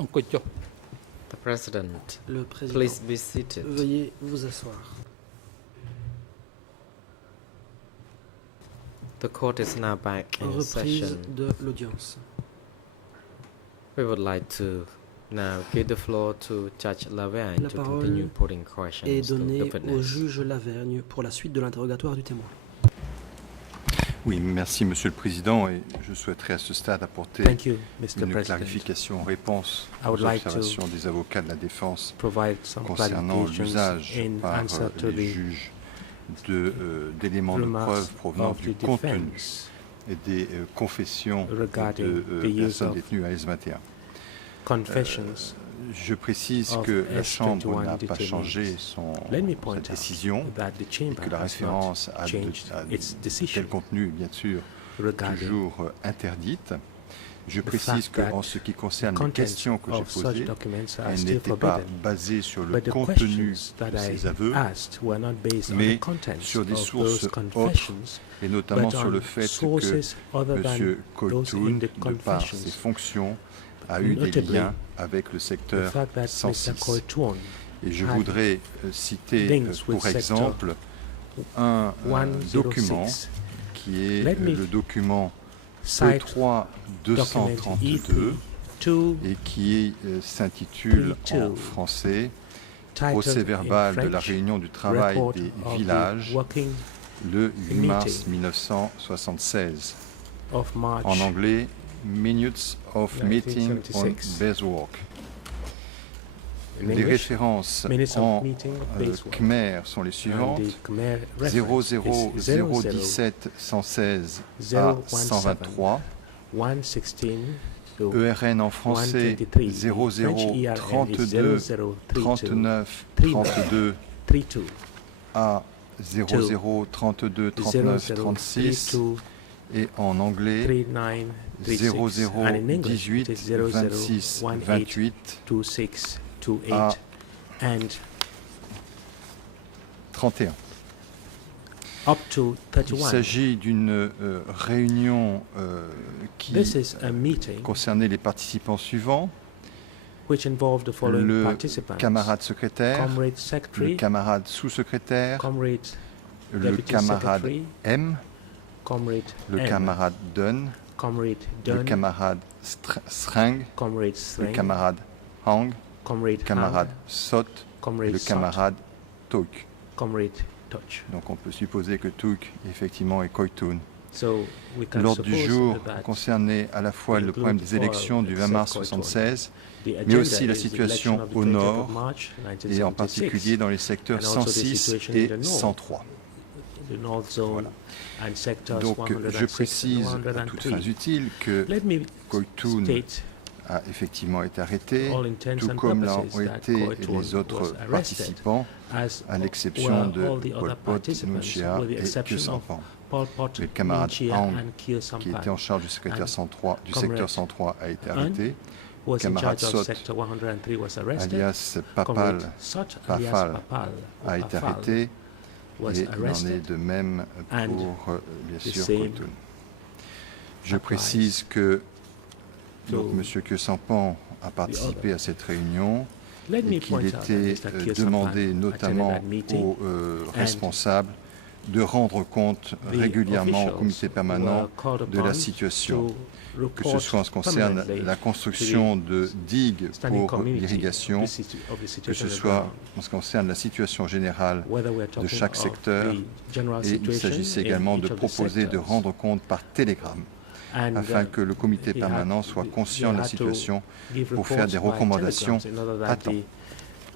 អង្គុយចុះ The President, Le président, please be seated. veuillez vous asseoir. The court is now back in Reprise session. de l'audience. We would like to now give the floor to Judge Lavergne La to parole continue putting est questions to the donnée au witness. juge Lavergne pour la suite de l'interrogatoire du témoin. Oui, merci Monsieur le Président, et je souhaiterais à ce stade apporter Thank you, Mr. une President. clarification en réponse I aux would like to observations des avocats de la défense Provide some concernant clarifications l'usage in par answer to les the juges d'éléments de remarks preuve provenant of du the contenu defense et des confessions regarding de the use personnes of détenues à S21. confessions. Je précise of que la S21 Chambre n'a pas detainees. changé Let me sa point out décision that the et chamber que la has référence not à changed its tel decision contenu est bien sûr regarding toujours interdite. Je the précise fact that qu'en ce qui concerne the les contents questions que j'ai of such posées, documents are elles still n'étaient pas forbidden. basées sur le But the contenu questions that de I ces aveux, asked were not based on mais the contents sur des of sources those autres, confessions, et notamment but sur on le fait que sources other than M. those Koitoun, in the de par ses confessions. fonctions, a eu des Notably, liens avec le The secteur fact that Mr. 106. Koitoun Et je had voudrais citer, links with pour sector exemple, un document 106 qui est Let me le document cite E3 document 232 E2 et qui s'intitule en E2, français titled Procès in verbal de la French, réunion du travail Report des of the villages working le 8 mars meeting 1976. of March En anglais, Minutes of Meeting on 1976. Basework. in Les English, références Minutes en of Meeting Base Work. Khmer sont les And suivantes. the Khmer reference is 00017 116 à 123. 116 to ERN en français 123. French ERN is 0032 39 32 32 à 0032 39 36 0032 et en anglais 3936 and in English 0018 it is 26 28 26 à 28 and 31. up to Il 31. s'agit d'une réunion qui This is a meeting concernait les participants suivants: which involved the following le participants: camarade secrétaire, Comrade le Secretary, camarade sous-secrétaire, Comrade le Deputy camarade Secretary, M, Comrade le M, camarade Dunn, Comrade le Dunn, camarade Sreng, Comrade le Sreng, camarade Hang, Comrade le camarade Hang, Sot et Comrade le Sot, camarade Touk. Comrade Touch. Donc on peut supposer que Touk, effectivement, est Koitoun. So we can L'ordre du suppose jour that concernait à la fois le problème des élections du 20 mars 1976 the mais agenda aussi la is the situation election of the au 20th nord of March, et en 1976, particulier dans les secteurs and also the 106 situation et in the north. 103. the North Zone Voilà. and sectors Donc 106 je précise and à toutes 103. fins utiles que Let me Koitoun state a effectivement été arrêté, all intents tout and comme l'ont purposes that été Koitoun les autres was arrested, participants, as à l'exception were de all the Pol other Pot, participants, Nunchia with the et exception of Kyosampan. Pol Pot, Le camarade Nunchia Hang, and Khieu qui était Samphan, en charge du secrétaire and 103, du Comrade secteur 103 a été Han, arrêté. was in camarade charge of Sot, Sector 103 was arrested. alias Papal, Comrade Sot, alias Pafal, Papal, or a été Pafal, arrêté was et il en est arrested. de même and pour bien the sûr same Koitoun. Je applies précise que to donc, M. Kyosampan a participé à cette réunion Let et me qu'il point out that était Mr. Khieu demandé Samphan notamment attended that meeting, aux responsables de rendre compte the régulièrement au officials comité permanent were called de la upon situation, to que ce report soit en ce qui concerne permanently la construction de digues standing pour community l'irrigation, of the que situation ce on the soit ground, en ce qui concerne la situation générale whether we are de talking chaque of secteur, the general et il situation s'agissait in également de each of the proposer de sectors. rendre compte par télégramme And, afin que le comité he permanent had- soit they conscient de la had to situation give pour faire des reports by recommandations telegrams in order à that temps.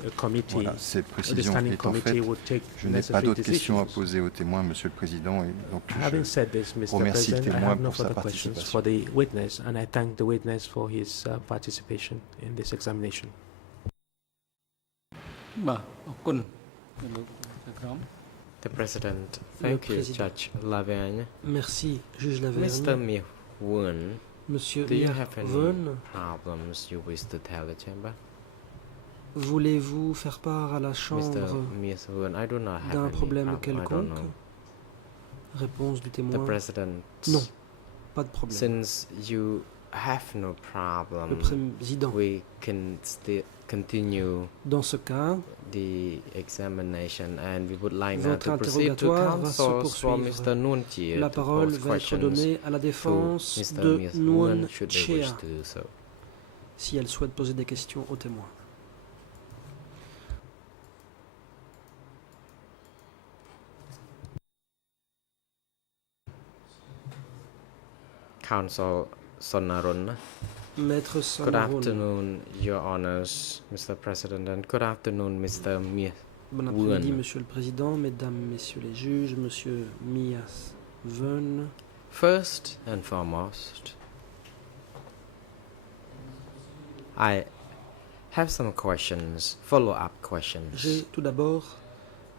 the committee, Voilà, ces the précisions standing étant committee faites, would take je n'ai pas necessary d'autres questions à decisions. poser aux témoins, Monsieur le Président, et donc Having je said this, Mr. remercie le President, I témoin have no pour sa further questions participation. for the witness, and I thank the witness for his participation in this examination. បាទអរគុណលោកក្រុម The President, Le thank you, Président. Judge Lavergne. Merci, juge Mr. Lavergne. Mihwon, Monsieur do you have any Von, problems you wish to tell the chamber? voulez-vous faire part à la Mr. chambre Mihwon, I do not have d'un any problème problem. I don't quelconque? know. Réponse du The témoin. President, Non, pas de problème. since you have no Le problem. président. We can still continue Dans ce cas, the examination, and we would like now votre to proceed to interrogatoire va se counsel for poursuivre. Mr. Nuon Chea La to parole pose va être questions donnée à la to défense Mr. de Ms. Nuon Nguyen should they wish Chea, to do so. si elle souhaite poser des questions aux témoins. Counsel Sonarun. Maître Good Samaroun. afternoon, Your Honors, Mr. President, and good afternoon, Mr. Mie. Bon après-midi, Nguyen. Monsieur le Président, Mesdames, Messieurs les juges, Monsieur Mias Ven. First and foremost, I have some questions, follow-up J'ai questions. tout d'abord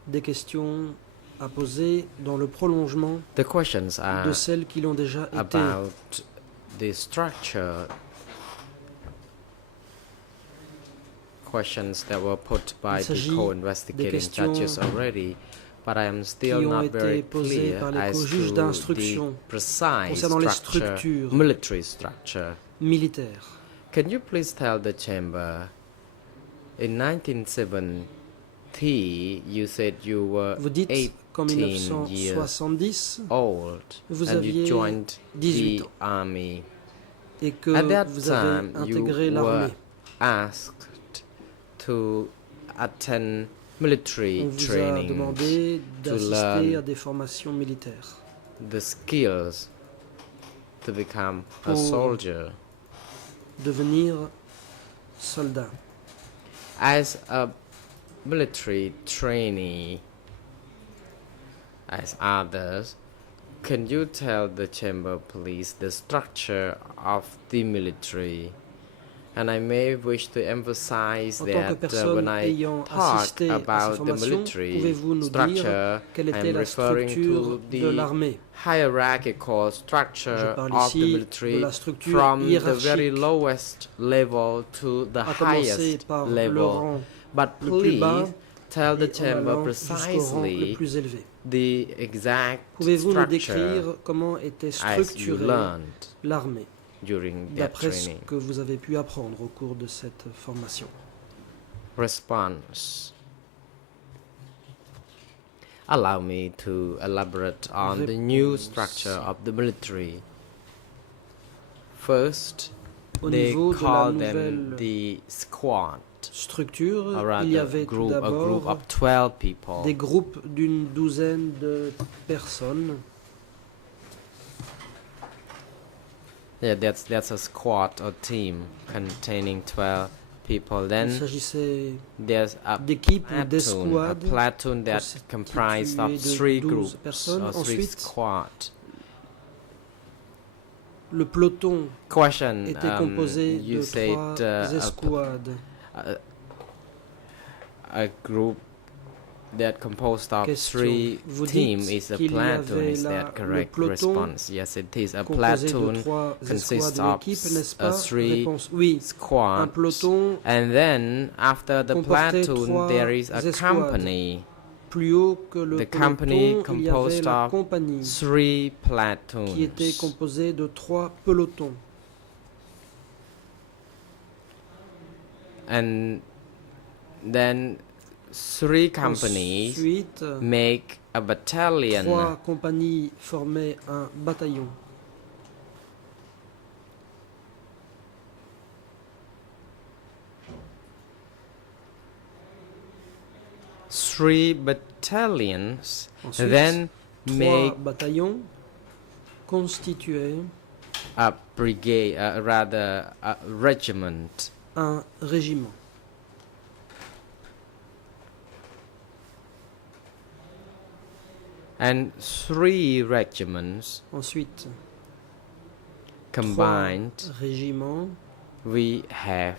des questions à poser dans le prolongement The questions are de celles qui l'ont déjà été. about the structure, questions that were put by Il the s'agit co-investigating questions judges already, but I am qui still ont not été very posées clear par les as co-juges to the d'instruction precise concernant les structure, structures military structure. militaires. Can you please tell the chamber, in 1970, you said you were Vous dites qu'en 18 years 1970 old vous and you aviez joined 18 the ans army. et que At that vous avez time, intégré you l'armée. were asked to attend military On vous a training, demandé to d'assister learn à des formations militaires the skills to become a pour soldier. devenir soldat. As a military trainee, as others, can you tell the chamber please the structure of the military? And I may wish to emphasize En tant que that when personne I ayant talk assisté à ces about the formations, military pouvez-vous nous dire structure, quelle était I'm la referring structure to de the l'armée? hierarchical Je structure parle of the ici de military la structure from the very hiérarchique, lowest level to the à commencer highest par le level. rang But le plus bas please tell the et en chamber allant jusqu'au rang le precisely plus élevé. the exact Pouvez-vous nous structure décrire comment était as you structurée learned l'armée, during that d'après ce training. que vous avez pu apprendre au cours de cette formation? Response. Allow me to elaborate on the new Réponse. structure of the military. First, Au they niveau de la call them nouvelle the squad, structure, or il y rather avait tout a group d'abord of 12 people. des groupes d'une douzaine de personnes. Yeah, that's a squad or team containing 12 people. Il Then s'agissait there's a d'équipes ou a d'escouades platoon that comprised of constituées de 3 12 groups personnes. or 3 Ensuite, squads. le peloton Question. était composé You de said 3 escouades. a group that composed of Question. 3 Vous team dites is a qu'il y platoon. avait Is là that le correct peloton response? Yes, it is. A composé de platoon 3 consists escouades of d'équipe, n'est-ce a pas? 3 Réponse oui. Un squads. peloton And then after the comportait platoon, 3 there is a escouades. company. Plus haut que le The company peloton, il y avait composed la of compagnie 3 qui était platoons. composée de 3 pelotons. And then 3 companies Ensuite, make a battalion. 3 compagnies formaient un bataillon. Three battalions Ensuite, then 3 make bataillons constituaient a brigade, rather a regiment. un régiment. And 3 regiments Ensuite, 3 combined, régiments we have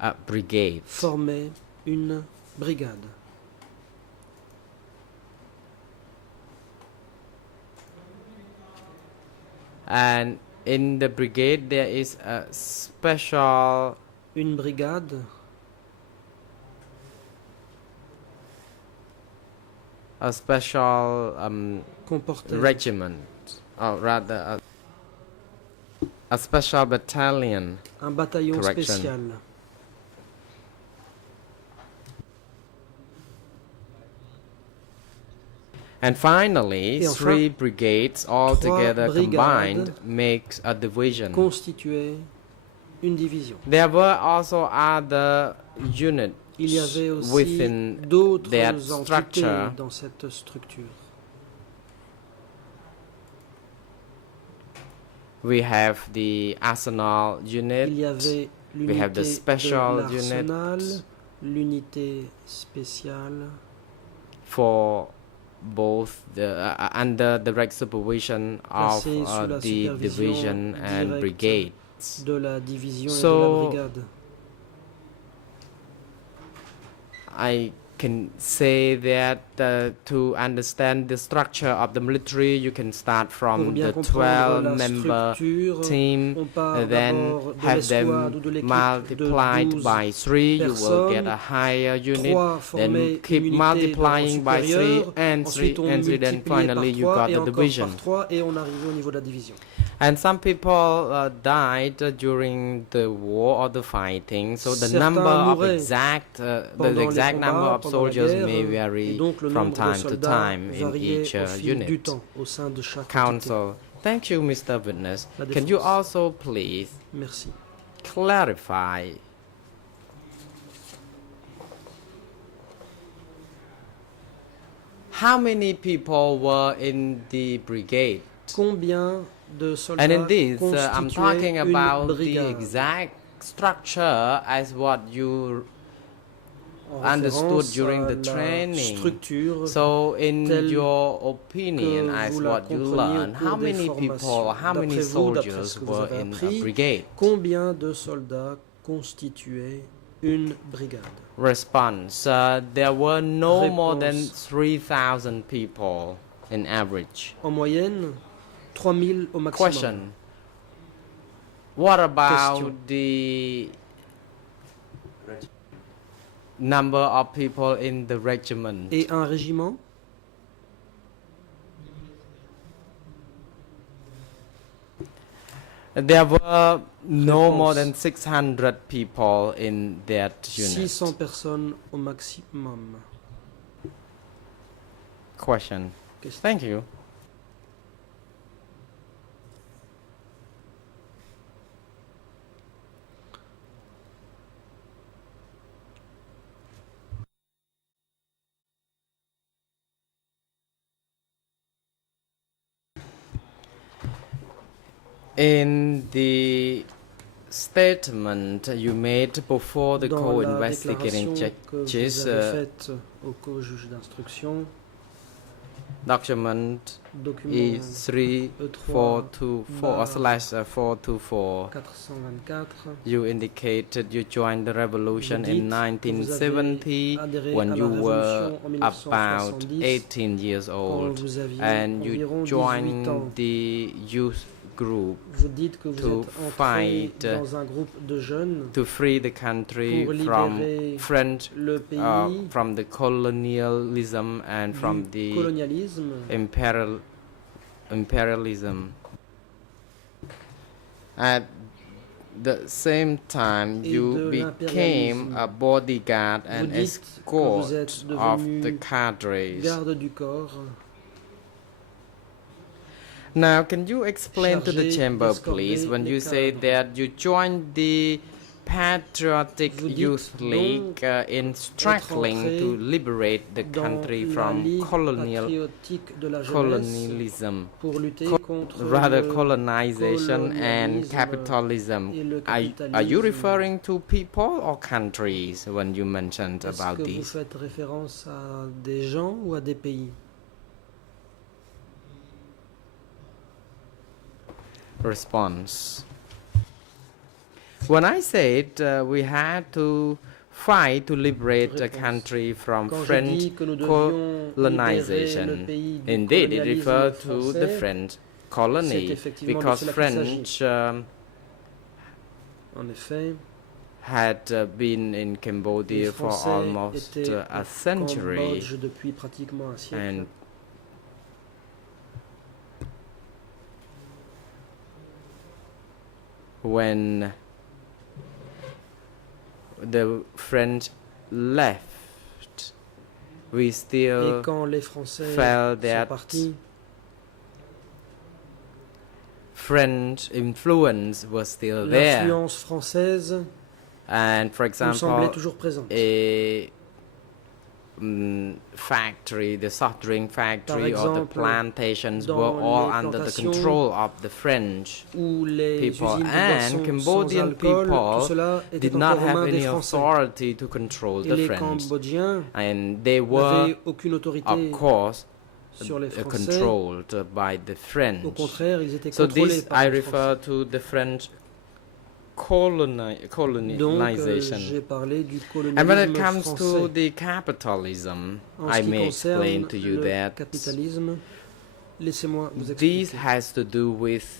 a brigade. formaient une brigade. And in the brigade there is a special Une brigade special comportait regiment, or rather A special battalion. Un bataillon Correction. spécial. And finally, Et enfin, 3 brigades all together brigades combined makes a division. Constituait une division. There were also other units Il y avait aussi within d'autres that entités structure. dans cette structure. We have the arsenal unit. Il y avait We have the l'unité special de l'arsenal, unit. l'unité spéciale, For both under direct supervision of Placé sous la the supervision division and directe brigades. de la division et de So, la brigade. I can say that to understand the structure of the military, you can start Pour from bien the comprendre 12 la member structure, team, on part then d'abord de have l'escouade ou them de l'équipe multiplied de 12 by 3, you will get personnes. a higher unit, 3 formaient then keep une unité de rang multiplying by 3 supérieur, and 3 ensuite on and 3, then multipliait par finally you 3 got et the encore division. par 3 et on arrivait au niveau de la division. And some people died during the war or the fighting, so the Certains number of mouraient the pendant les exact number combats, of pendant la soldiers guerre, may et vary donc le from nombre de time to soldats time in variait each au fil du unit. temps au sein de chaque entité. Council, thank you, Mr. Witness. La Can you défense. also please Merci. clarify how many people were in the brigade? Combien de soldats And in this, I'm constituaient talking une about the brigade? exact structure as what you En understood référence during à the la training. structure So, in telle your opinion, que as vous la what you compreniez au learned, cours how des many people, formations. how many D'après vous, d'après soldiers ce que vous were avez in a appris, brigade? combien de soldats constituaient une brigade? Response: there were no more than Réponse. 3,000 people in average. En moyenne, 3000 au maximum. Question: what about Question. the number of people in the regiment? Et un régiment? There were no Réponse. more than 600 people in that unit. 600 personnes au maximum. Question. Question. Thank you. In the statement you made before the Dans la co-investigating déclaration que vous judges, avez faite au co-juge d'instruction, document document E3424/424, 424, you indicated you joined the revolution Vous in dites que vous avez 1970 adhéré when à la you were révolution en about 1970, 18 years quand old, vous aviez and you environ 18 joined ans. the youth group Vous dites que vous to êtes entré fight, dans un groupe de jeunes to free the country pour from libérer French, le pays from the colonialism and from du the colonialisme imperialism. At the same time, et you de became l'impérialisme. a bodyguard Vous and dites que escort vous êtes of devenu the cadres. garde du corps, Now, can you explain to the chargé chamber, d'escorter please, when les you say cadres. that you joined the Patriotic Vous dites Youth donc League in struggling entré to liberate the dans country la from Ligue patriotique de la jeunesse colonialism, pour lutter contre rather le colonization and colonialisme capitalism. et le Are you capitalisme. referring to people or countries when you mentioned Est-ce about que vous these? faites référence à des gens ou à des pays? Response: when I said we had to fight to liberate the Réponse. country from Quand je French dis que nous devions libérer le colonization, pays du indeed it colonialisme referred to the français, French c'est colony effectivement de because cela qu'il French En effet, had been in les Cambodia for Français almost étaient a au century, Cambodge depuis pratiquement un siècle. and when the French left, we Et still quand les Français felt sont that partis, French influence was still there. l'influence française And for nous semblait example, toujours présente. a factory, the soft drink factory or the exemple, plantations dans were all les under the plantations, control of the French Où les people, usines de and boissons sans Cambodian alcool, tout people cela did était not encore aux have mains des any Français. authority to control Et the les French, Cambodgiens and they were, n'avaient aucune autorité of course, sur les Français. controlled by the French. Au contraire, ils étaient So contrôlés this par I les refer Français. to the French Donc, colonization. j'ai parlé du And when it colonialisme comes to français. the capitalism, En I ce qui may concerne explain to you le that capitalisme, laissez-moi vous this expliquer. has to do with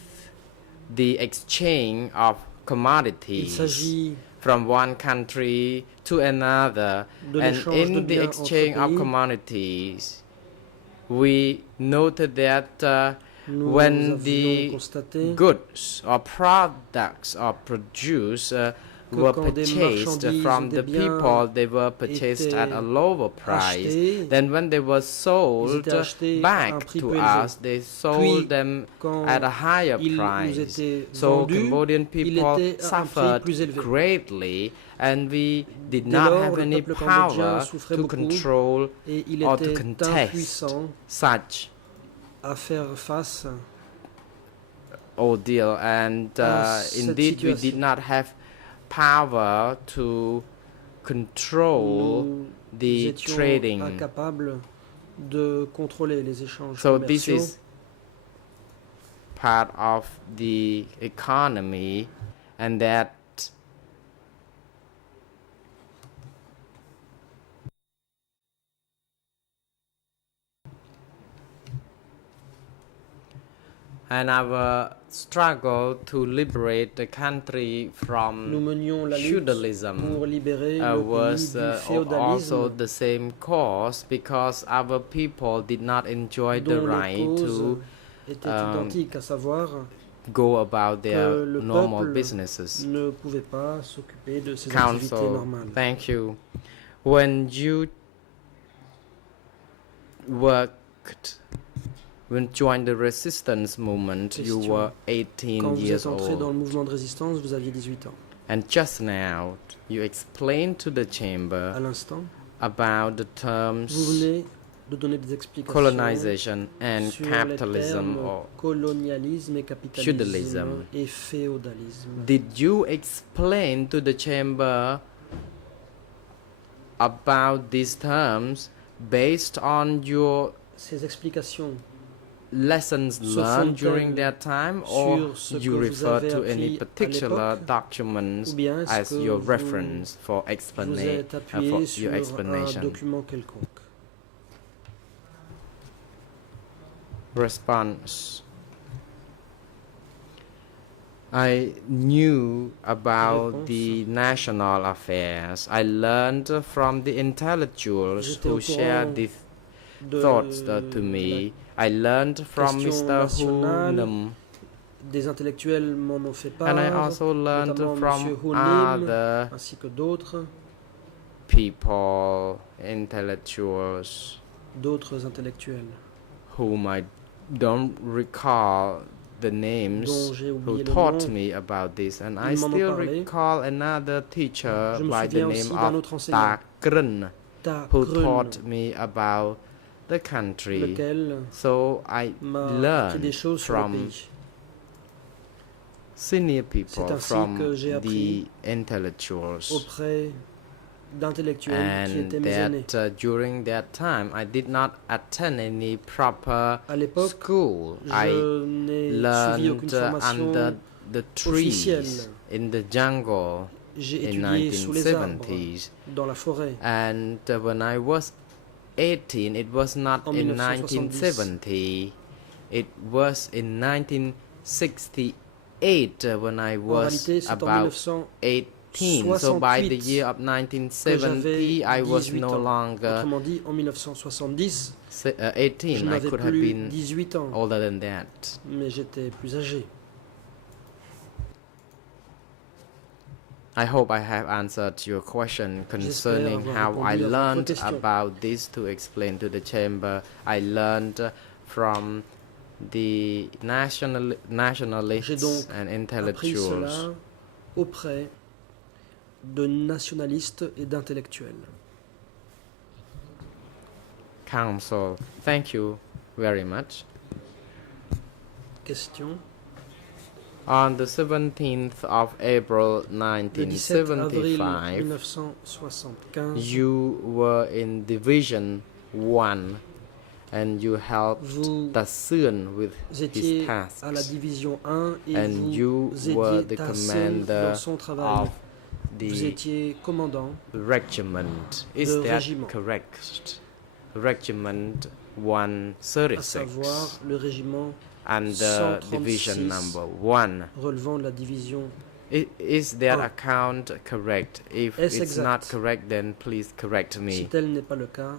the exchange of Il commodities s'agit from one country to another, de and l'échange de in the biens entre exchange of pays. commodities, we noted that Nous when avions the constaté goods or products or produce were quand des purchased marchandises from ou the des biens people, they were purchased at a étaient lower price. achetés, Then when they were ils sold étaient achetés à un back prix to peu élevé. us, they Puis, sold them quand at a higher ils nous price. étaient So vendus, Cambodian il people était à un prix suffered plus élevé. greatly, and we did Dès not lors, have le any peuple cambodgien power souffrait to beaucoup control et il or to était contest impuissant such à faire face ordeal, and cette indeed we did situation. not have power to control Nous the étions trading. incapables de contrôler les échanges So this commerciaux. is part of the economy, and that and our struggle to liberate the country Nous from menions la lutte feudalism pour libérer le was pays du also féodalisme the same cause, because our people did not enjoy the dont les right causes to étaient um, identiques, à savoir go about their que le normal peuple businesses. ne pouvait pas s'occuper de ses activités Council, normales. thank you. When you joined the resistance movement, you Question. were 18 Quand vous years êtes entré dans old. le mouvement de résistance, vous aviez 18 ans. And just now, you explained to the À chamber l'instant, about the vous terms venez de donner des explications colonization and sur les capitalism termes or colonialisme et capitalisme feudalism. et féodalisme. did you explain to the chamber about these terms based on your Ces explications lessons Se learned during font-elles that time, or sur ce you que vous refer avez to appris any à particular l'époque, documents ou bien est-ce as que your vous reference for vous êtes for appuyé sur your un explanation? document quelconque? Response. I knew about Réponse. the national affairs. I learned from the intellectuals J'étais who au shared courant these de thoughts to me. I learned from question Mr. nationale. Hunem, Des intellectuels m'en ont fait part, and I also learned notamment from Monsieur Hunem, other ainsi que d'autres people, intellectuals, d'autres intellectuels whom I don't recall the names, dont j'ai who oublié le taught nom. me about this. And I Ils m'en ont still parlé. recall another teacher Je me by the souviens name aussi d'un of autre enseignant, Ta Krun, Ta who Krun, taught me about the country. lequel So I m'a appris des learned choses sur le from pays. senior people, C'est ainsi from que j'ai the appris intellectuals. auprès d'intellectuels qui And étaient mes aînés. that during that time, I did not attend any proper À l'époque, school. I je n'ai suivi aucune learned formation under the trees officielle. in the jungle J'ai in étudié sous les arbres, 1970s. dans la forêt. And when I was 18, it was not En in 1970. 1970. It was in 1968 when I En was réalité, c'est en about 1968, 18. So by the year of que 1970, j'avais I was 18 no ans. longer Autrement dit, en 1970, 18. je I n'avais could have plus been 18 ans, older than that. mais j'étais plus âgé. I hope I have answered your question concerning avoir how I répondu à votre learned question. about this to explain to the chamber. I learned from the J'ai nationalists donc and appris intellectuals. cela auprès de nationalistes et d'intellectuels. Council, thank you very much. Question. On the 17th of April Le 17 avril 1975, 1975, you were in Division 1 and you helped vous Tassoon with his étiez tasks. à la division 1 et And you vous were aidiez the Tassoon commander dans son travail. of Vous the étiez commandant regiment. Is de that régiment. correct? Regiment à 136 savoir le régiment and the 136 division number 1. relevant de la division. Is that Oh. account correct? If Est-ce it's not exact? correct, then please correct Si me. tel n'est pas le cas,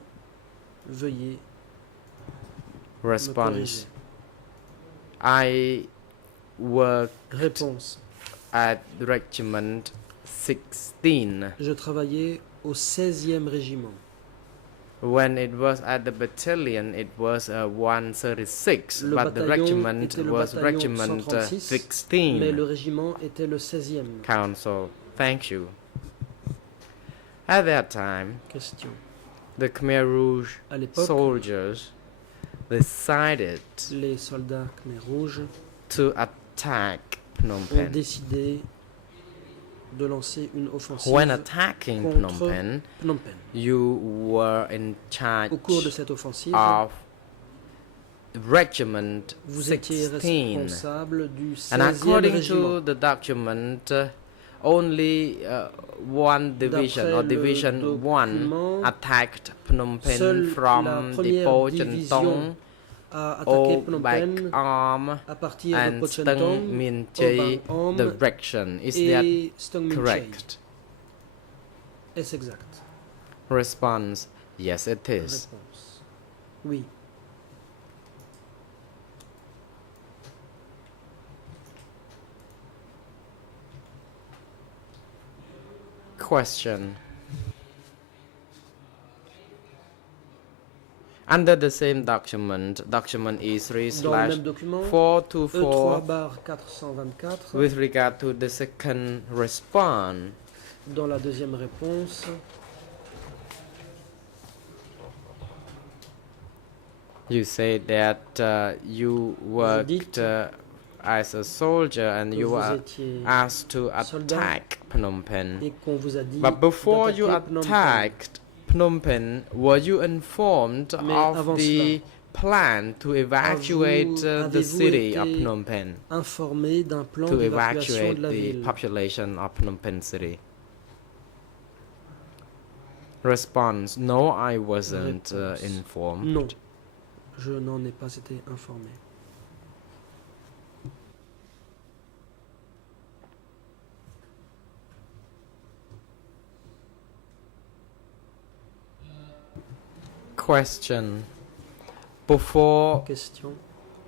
veuillez me Response. corriger. I worked Réponse. at regiment 16. Je travaillais au 16e régiment. When it was at the battalion, it was 136, Le but the bataillon regiment était le was bataillon regiment 136, 16. Mais le régiment était le 16e. Council, thank you. At that time, Question. the Khmer Rouge À l'époque, soldiers decided les soldats Khmer Rouges to attack Phnom ont Penh. décidé de lancer une offensive When attacking Phnom contre Penh, Phnom Penh. you were in charge Au cours de cette offensive, of regiment vous étiez 16. responsable du And 16e according régiment. to the document, only one division D'après or le division 1 document, attacked Phnom Penh seule la from the première Po division Chentong, a attaqué O Phnom Bac Penh Arm, à partir de and Pochentong, Stung Min Chai Obang Om direction. Is that et Stung Min Chai. correct? Est-ce exact? Response: yes, it is. Réponse. Oui. Question. Under the same document, document E3 Dans le slash même document, 424, E3/424, with regard to the second response, dans la deuxième réponse, you say that you worked dites as a soldier and que you vous were étiez asked to soldat attack Phnom Penh. et qu'on vous a dit But before you d'attaquer Phnom Penh. attacked Phnom Penh, were you informed Mais of avant the plan to evacuate the avez-vous city of été Phnom Penh, informé d'un plan to d'évacuation evacuate de la the ville? population of Phnom Penh city? Response: no, I wasn't Réponse. informed. Non, je n'en ai pas été informé. Question. Before Question.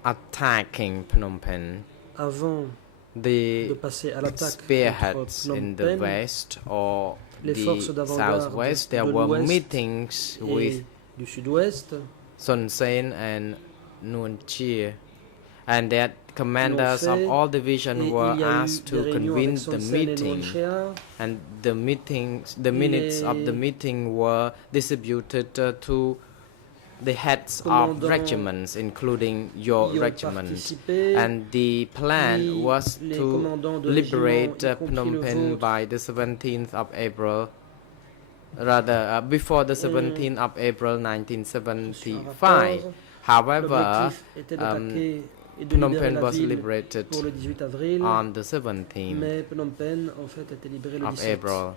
attacking Phnom Penh, Avant the de passer à l'attaque contre spearheads Phnom in the Penh, west or les forces the d'avant-garde southwest, de there were l'ouest meetings with et du sud-ouest, Son Sen and Nuon Chea, and that commanders of fait, all et divisions il were y a eu asked des to réunions convene avec the Son Sen et Nuon meeting, Chea, and the minutes of the Les meeting were distributed to the heads of commandants regiments, including your y ont regiment. participé, And the plan puis was les to commandants de liberate régiment, y compris Phnom le Penh vôtre, by the 17th of April, rather before the 17th of April sur un 1975. rapport. However, L'objectif était d'attaquer et de Phnom libérer Penh la was ville liberated pour le 18 avril, on the 17th mais Phnom Penh en fait a été libéré le of 17. April.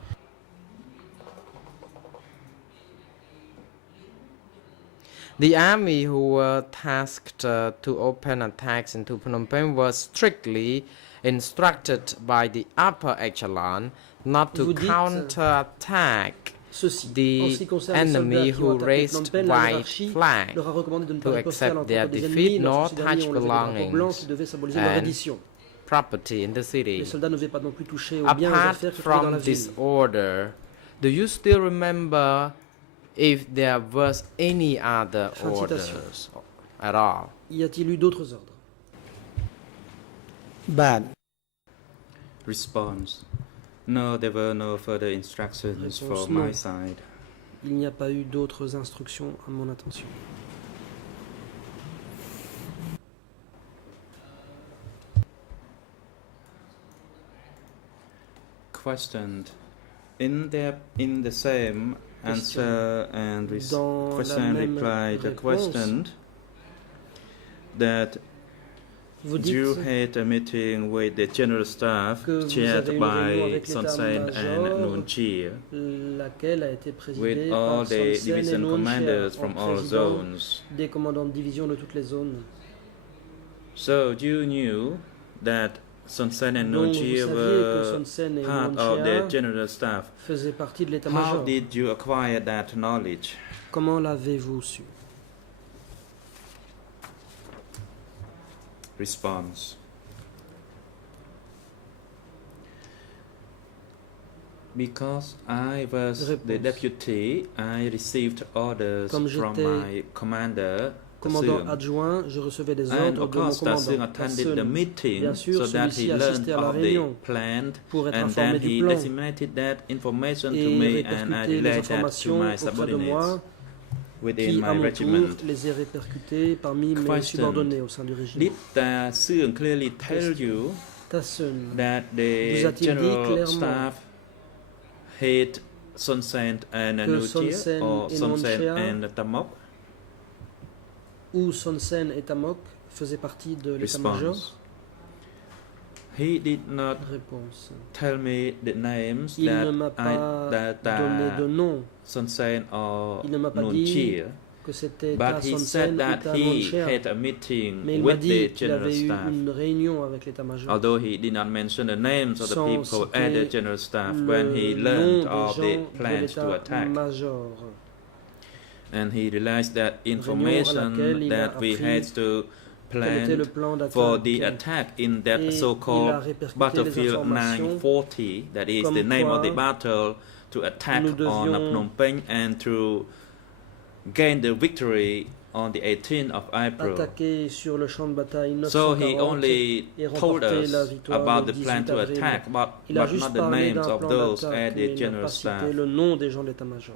The army who were tasked to open attacks into Phnom Penh was strictly instructed by the upper echelon not to Vous dites counterattack Ceci, en ce the qui concerne les enemy soldats qui ont who attaqué Phnom raised Penh, la white hiérarchie flag leur a recommandé de ne to pas riposter à accept their l'encontre des defeat ennemis nor lorsque ces derniers touch ont levé des drapeaux blancs belongings qui devaient symboliser leur and reddition. property in the Les city. soldats ne devaient pas non plus toucher aux biens et aux Apart affaires qui trouvaient dans la from this ville. order, do you still remember if there was any other Fin de citation. orders at all? Y a-t-il eu d'autres ordres? បាទ Response. No, there were no further instructions Réponse from non. my side. Il n'y a pas eu d'autres instructions à mon attention. Questioned. In the same answer and Dans la question même reply, the réponse, questioned that vous you dites had a meeting with the general staff que vous chaired avez une réunion by avec Son Sen and l'état-major, Noon Chea, laquelle a été with présidée all par the Son Sen et division Noon commanders Chea, from en all président zones. des commandants de division de toutes les zones. So you knew that Son Sen and Donc Noon vous Chea saviez que were Son Sen et part Noon of the Chea general staff. faisaient partie de How l'état-major. did you acquire that knowledge? Comment l'avez-vous su? Response. Because I was the Réponse. deputy, I received orders Comme from j'étais my commander, Commandant Tassoon. adjoint, je recevais des And ordres of de mon course, Tassoon commandant. attended the Tassoon, meeting bien sûr, so that celui-ci he assistait learned à la of the réunion plan, pour être and informé then du he plan disseminated that information to et me, and I répercuter les relayed that to informations my auprès de subordinates moi within qui, à my mon regiment. tour, les ai répercutés parmi mes Question. subordonnés au sein du régime. Did Tassoon clearly tell you Tassoon that the vous a-t-il dit general clairement staff hate Son Sen and que Son Nutia Sen or et Son Noon Sen Chea and Tamok? ou Son Sen et Tamok faisaient partie de l'état-major? Response. He did not Réponse. tell me the names Il ne m'a that pas donné de nom, Son Sen or Il ne m'a pas Noon dit Chea, que c'était Ta but he Son said Sen ou that Ta Noon he Chea. had a meeting Mais il m'a with dit the qu'il general avait eu staff. une réunion avec l'état-major. Although he did not mention the names of the Sans people at the citer general staff le when he nom learned des of the gens de plans to attack. l'état-major. And he realized that laquelle information il a that we appris had to Quel était le plan plan for d'attaque? the attack in Et that il a so-called répercuté les battlefield informations 940, that is comme the name of the quoi battle, to attack nous on devions Phnom Penh and to gain the victory on the 18th of April. attaqué sur le champ de bataille So he 940 only et told remporté la us victoire about le the plan 18 to avril. attack, Il a but juste not the parlé names d'un of plan those d'attaque, at mais the il n'a general pas staff. cité le nom des gens de l'état-major.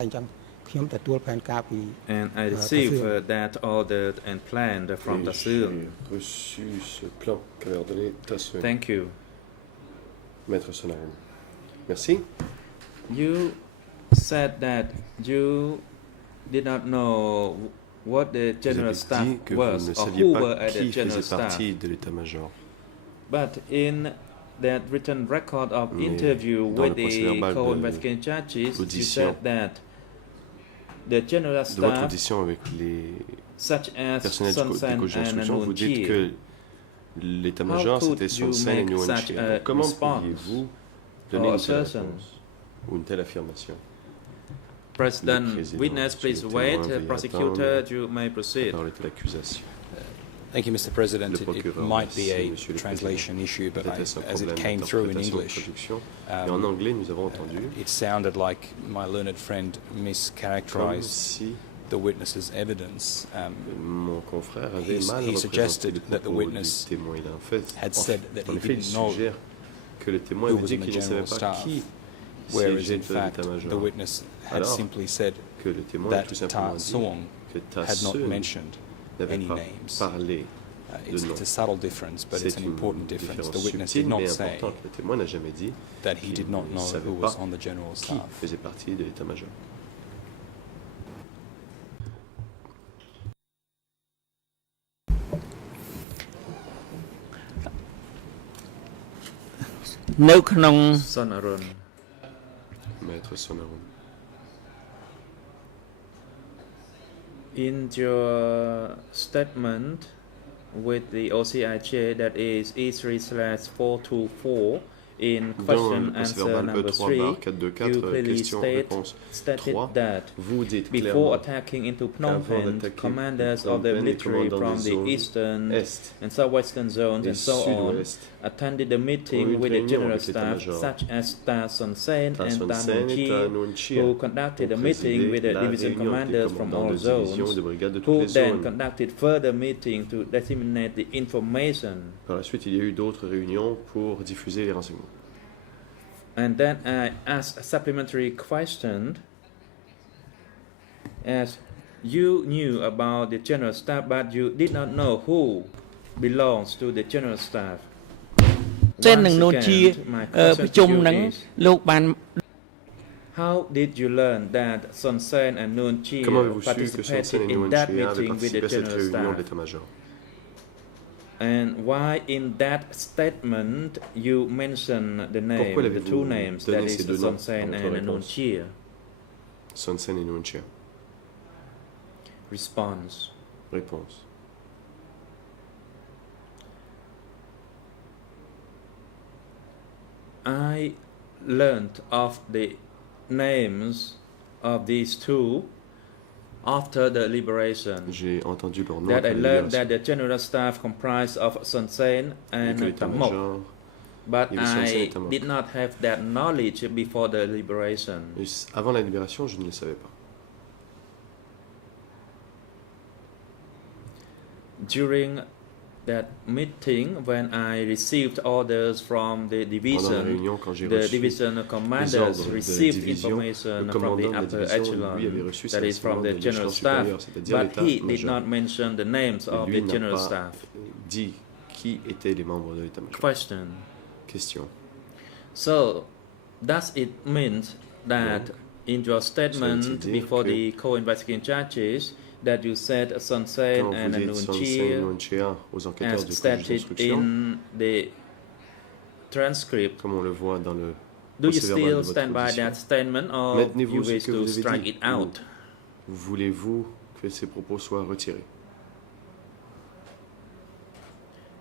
អញ្ចឹងខ្ញុំទទួលផែនការពី And I received Tassoon. that ordered and planned from Et Tassoon. j'ai reçu ce plan qu'avait ordonné Tassoon. Thank you. Maître Sonarum. Merci. You said that you did not know what the Vous general avez staff dit que vous was ne or saviez who pas were at the qui general faisait staff. partie de l'état-major. But in that written record of Mais interview dans with le procès the verbal de co-investigating judges, you l'audition, said that the general de votre staff, audition avec les such as personnels Son des Sen coachs and d'instruction, vous Noon dites Chea, que l'état-major How could c'était Son you Sen et make Nguyen such Chi. a Comment response pourriez-vous donner or une telle assertion? réponse ou une telle affirmation? President, Le président, witness, monsieur please le wait. témoin, veuillez Prosecutor, attendre. you may La proceed. parole est à l'accusation. Thank you, Mr. President. Le It procureur, might be merci, a Monsieur le translation issue, but Peut-être un as it problème came through in d'interprétation, de English, traduction. Et en anglais, nous avons entendu it sounded like my learned friend comme mischaracterized si the witness's evidence. mon confrère avait He- mal he représenté suggested les that the propos witness du témoin. Il a en fait, had said that en he effet, il didn't know suggère que le témoin who avait was dit in the qu'il ne savait general pas staff, qui whereas siégeait in de fact the l'état-major. witness had Alors simply said Que le témoin a that tout simplement Ta dit Song que had not Tassoon mentioned n'avait any pas names. parlé It's, de nom. it's a subtle difference, but it's C'est an une important difference. différence The witness subtile did not mais say importante. Le témoin n'a jamais dit that he did qu'il not ne know savait who was pas on the general qui staff. faisait partie de l'état-major. Son Arun. Maître Sonarum. In your statement with the OCIJ, that is E3/424, in Dans question le procès answer verbal number 3, E3/424, you clearly question-réponse stated 3, that vous dites before clairement attacking into Phnom qu'avant Penh, d'attaquer commanders Phnom of the Penh, les military commandants from des the zones eastern Est and southwestern zones et and so on Sud-Ouest attended the ont eu meeting une with the réunion general avec staff l'état-major. such as Ta Son Sen Ta and Son Ta Sen Nun et Chea, Ta Nun Chea who conducted ont a meeting présidé with the la division réunion avec les commanders from commandants all de division zones, de brigades de toutes who les then zones. conducted further meeting to disseminate the information. Par la suite, il y a eu d'autres réunions pour diffuser les renseignements. And then I asked a supplementary question, as you knew about the general staff, but you did not know who belongs to the general staff. សេននឹង Once នួនជា again, my ប្រ question ជុំ to you នឹង is, លោកបាន how did you learn that Son Sen and Nun Chea Comment avez-vous su que Son Sen participated et in Nuon that Chea avaient meeting with participé the à cette general réunion staff? d'état-major? And why in that statement you mention the name, Pourquoi the l'avez-vous two names, donné that ces is deux Son noms Sen dans votre and Nun réponse? Chea? Son Sen et Nuon Chea. Response. Réponse. I learned of the names of these two after the liberation. J'ai entendu leur nom That I après la learned libération. that the general staff comprised of Son Sen Et que and Tamok, l'état-major, but il y avait Son Sen et I Tamok. did not have that knowledge before the liberation. Avant la libération, je ne le savais pas. During that meeting, when I received orders from the Pendant la division, réunion, quand j'ai the reçu division les commanders ordres de la received division, le information from the commandant de la upper division, lui, avait echelon, reçu that ces is from renseignements the de general l'échelon staff, supérieur, c'est-à-dire but he did l'état-major. not mention the names Et of lui the n'a general pas staff. dit qui étaient les membres de l'état-major. Question. Question. So, does it mean that Donc, in your statement dire before que the co-investigating judges that you said Son Sen Quand and vous dites Nun Son Sen et Chea Nuon Chea aux enquêteurs as du juge stated d'instruction, in the transcript, comme on le voit dans le do you procès verbal de still votre stand by audition, that statement or maintenez-vous you ce wish que to vous avez strike dit it out? ou voulez-vous que ces propos soient retirés?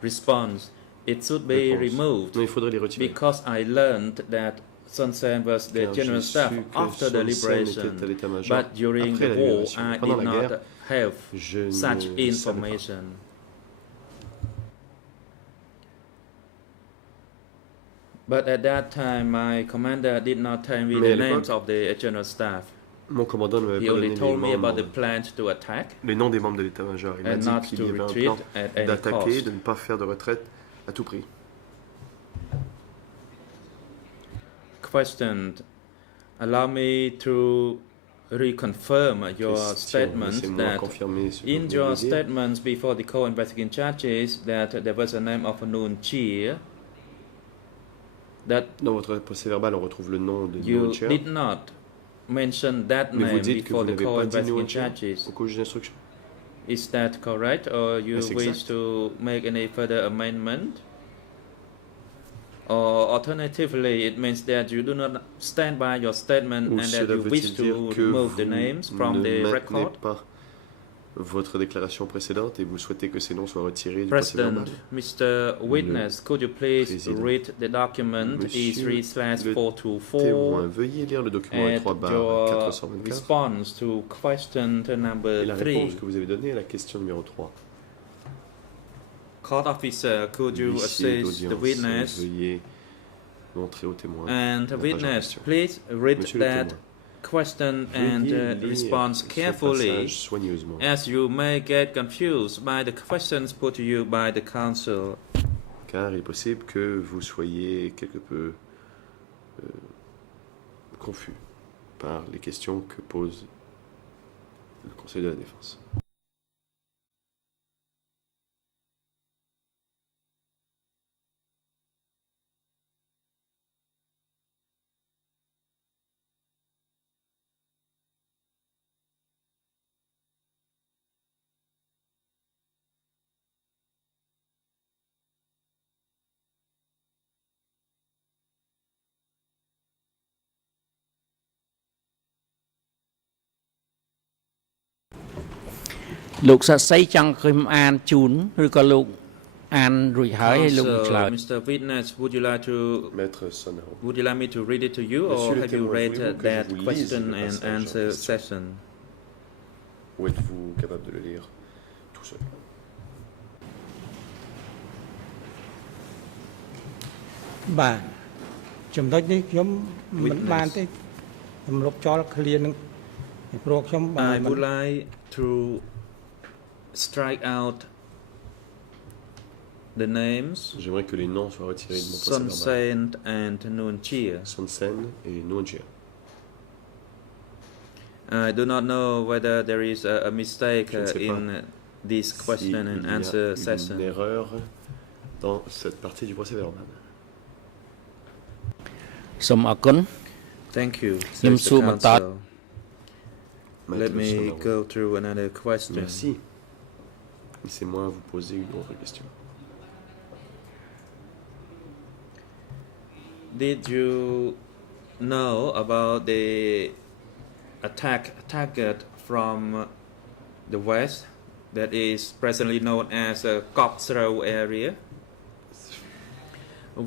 Response. It should be Réponse. removed Non, il faudrait les retirer. because I learned that Son Sen was the Car general j'ai staff su que after the Son Sen liberation, était à l'état-major but during après the la war libération. I Pendant did la not guerre, have je such ne savais pas. information. But at that time, my commander did not tell me Mais the à names l'époque, of the general staff. Mon commandant ne m'avait He pas only donné told me about the membres, plan to attack les noms des membres de l'état-major. Il m'a and dit not qu'il to y avait un retreat plan at any d'attaquer, cost. de ne pas faire de retraite à tout prix. Question. Allow me to reconfirm your Question. statement Laissez-moi that confirmer ce que in vous your venez de dire. statements before the co-investigating judges that there was a name of Nun Chea, that Dans votre procès verbal, on retrouve le nom de you Nuon Chea, did not mention that mais vous name dites que before vous the n'avez pas dit Nuon co-investigating Chea judges. au juge d'instruction. Is that correct, or you Yes, wish exact. to make any further amendment? Or alternatively, it means that you do not stand by your statement Ou and that cela you veut-il wish dire to que remove the vous names from ne the maintenez record? pas votre déclaration précédente et vous souhaitez que ces noms soient retirés du procès verbal? President, Mr. Witness, could you please Président. read the document Monsieur le E3/424 Témoin, veuillez lire le document and E3 your 424 response to question et number la 3. réponse que vous avez donnée à la question numéro 3. Court officer, could you Huissier assist the d'audience, witness? veuillez montrer au témoin And la page en witness, question. please read Monsieur le that témoin, question and veuillez lire response ce carefully, passage soigneusement, as you may get confused by the questions put to you by the counsel. car il est possible que vous soyez quelque peu confus par les questions que pose le Conseil de la Défense. Lục Sa Say chẳng khơi an chún rồi có lục អានរួចហើយហើយលោកនឹងឆ្លើយ Mr. Witness, would you like me to read it to you, or Monsieur le have you témoin, read voulez-vous que that je vous lise question le and passage en answer question? session? Ou êtes-vous capable de le lire tout seul? បាទចំណុចនេះខ្ញុំមិនបានទេខ្ញុំលុបចោល clear នឹងពីព្រោះខ្ញុំ I would like to strike out the names J'aimerais que les noms soient retirés de mon procès Son verbal. Sen and Noon Chia. Son Sen et Noon Chia. I do not know whether there is a mistake Je ne sais in this question and S'il y a answer session. une erreur dans cette partie du procès verbal. សូមអរគុណ Thank you. Nhâm says the Su Bạch Tát. counsel. Let Maître me Sonaron. go through another question. Merci. Laissez-moi vous poser une autre question. Did you know about the target from the west that is presently known as a Coxrow area?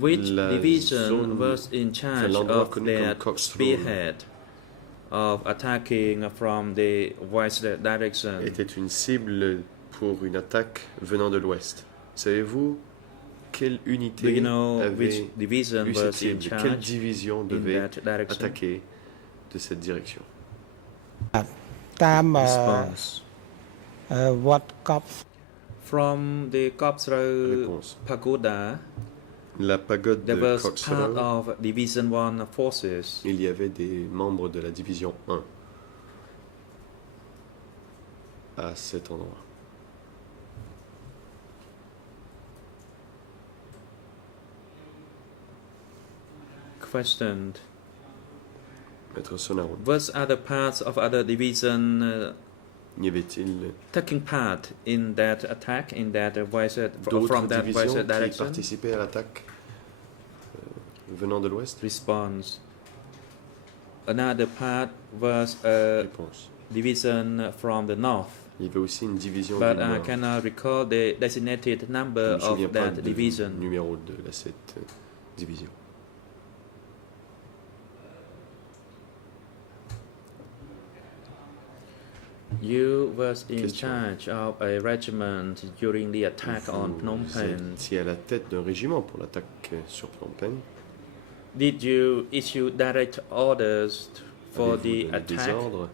Which La division zone- was in charge l'endroit of connu comme that Coxrow. spearhead of attacking from the west direction? Était une cible pour une attaque venant de l'ouest. Savez-vous quelle unité Do you know which avait division eu cette was in cible? Quelle charge division in devait that direction? attaquer de cette direction? តាម Response. វត្តកប់ From the Coxrow Réponse. Pagoda, La pagode there de was part Coxrow, of Division 1 forces. il y avait des membres de la division 1 à cet endroit. Questioned. Maître Sonaron, What other parts of other division y avait-il taking part in that attack in that d'autres from that divisions western qui direction? participaient à l'attaque venant de l'ouest? Response. Another part was a Réponse. division from the north, Il y avait aussi une division but du I nord. cannot recall the designated Je number ne me souviens of pas that du division. numéro de cette division. You was in Question. charge of a regiment during the attack on Phnom Vous Penh. étiez à la tête d'un régiment pour l'attaque sur Phnom Penh. Did you issue direct orders for Avez-vous the donné des attack? ordres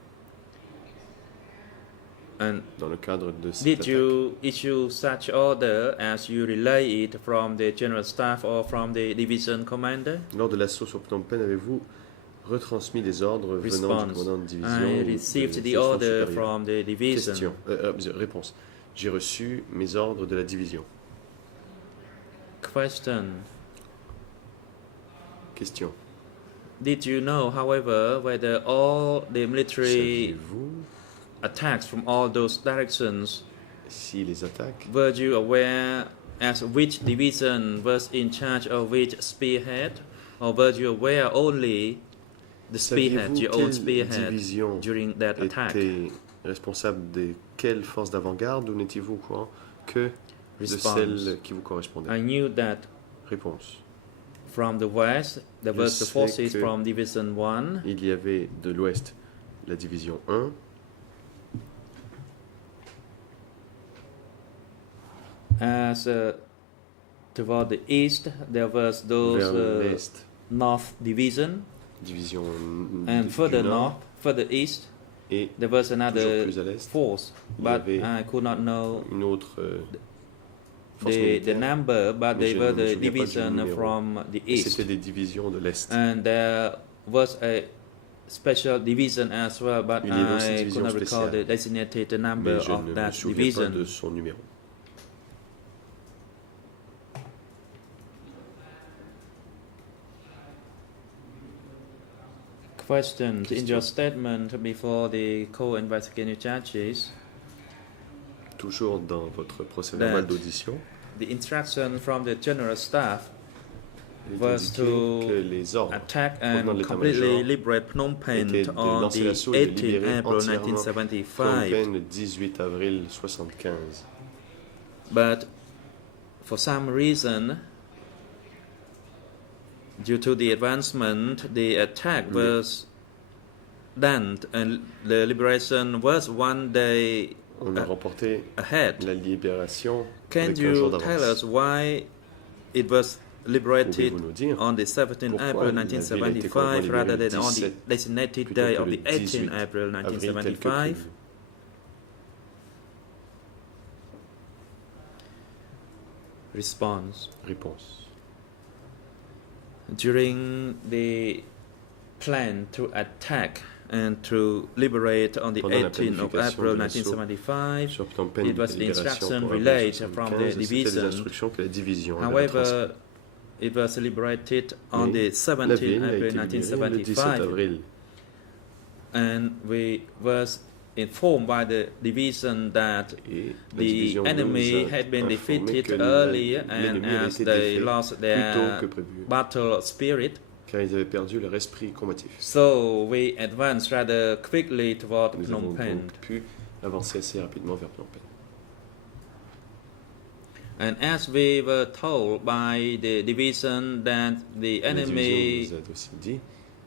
And dans le cadre de cette did attaque? you issue such order as you relay it from the general staff or from the division commander? Lors de l'assaut sur Phnom Penh, avez-vous retransmis des ordres venant du Response. commandant de division I ou de received the station order supérieure? from the division. Question. Réponse. J'ai reçu mes ordres de la division. Question. Question. Did you know, however, whether all the military Saviez-vous attacks from all those directions, si les attaques, were you aware as which division was in charge of which spearhead? Or were you aware only the spearhead, saviez-vous your own quelle spearhead, division during that attack? était responsable de quelle force d'avant-garde ou n'étiez-vous au courant que de Response. celle qui vous correspondait? I knew that Réponse. from the west, there Je was the sais forces que from Division 1, Il y avait de l'ouest la division 1, as toward the east, there was those vers l'est, North Division, division and du further nord, north, further east, et there was toujours another plus à l'est, force, il y but avait I could not know une autre force the militaire, number, but mais they je were ne me the souviens pas du division numéro. from the et east, c'était des divisions de l'est. and there was a special division as well, but Il y avait aussi une I could division not recall spéciale. the designated number Mais je ne of me that souviens pas division. de son numéro. Question. In Question. your statement before the co-investigating judges, Toujours dans votre procès That- verbal d'audition, the instruction from the general staff il est was indiqué to que les ordres attack provenant de and completely l'état-major liberate Phnom Penh était de on lancer the l'assaut et de 18th libérer April entièrement Phnom 1975. Penh le 18 avril 1975. But for some reason, due to the advancement, the attack was done and the liberation was one day On a remporté ahead. la libération Can avec un jour you tell us d'avance. why it was liberated Pouvez-vous nous dire on the 17th pourquoi April la ville a été 1975 complètement rather libérée than le on the 17 designated plutôt day que of le the 18th 18 April avril tel que 1975? prévu? Response. Réponse. During the plan to attack and to liberate on the Pendant la 18th of planification April de l'assaut 1975, sur Phnom Penh, it was the libération instruction pour avril relayed from the 75, c'était les division. instructions que la division avait However, retransmises. it was liberated on Mais the la 17th ville a April été libérée le 17 1975, avril. and we was informed by the division that Et la the division enemy nous a had been informé defeated que earlier, and l'ennemi avait as été they défait lost plus their tôt que prévu, battle spirit, car ils avaient perdu leur esprit combatif. so we advanced rather quickly toward Nous Phnom avons Penh. donc pu avancer assez rapidement vers Phnom Penh. And as we were told by the division that the La enemy division nous a aussi dit,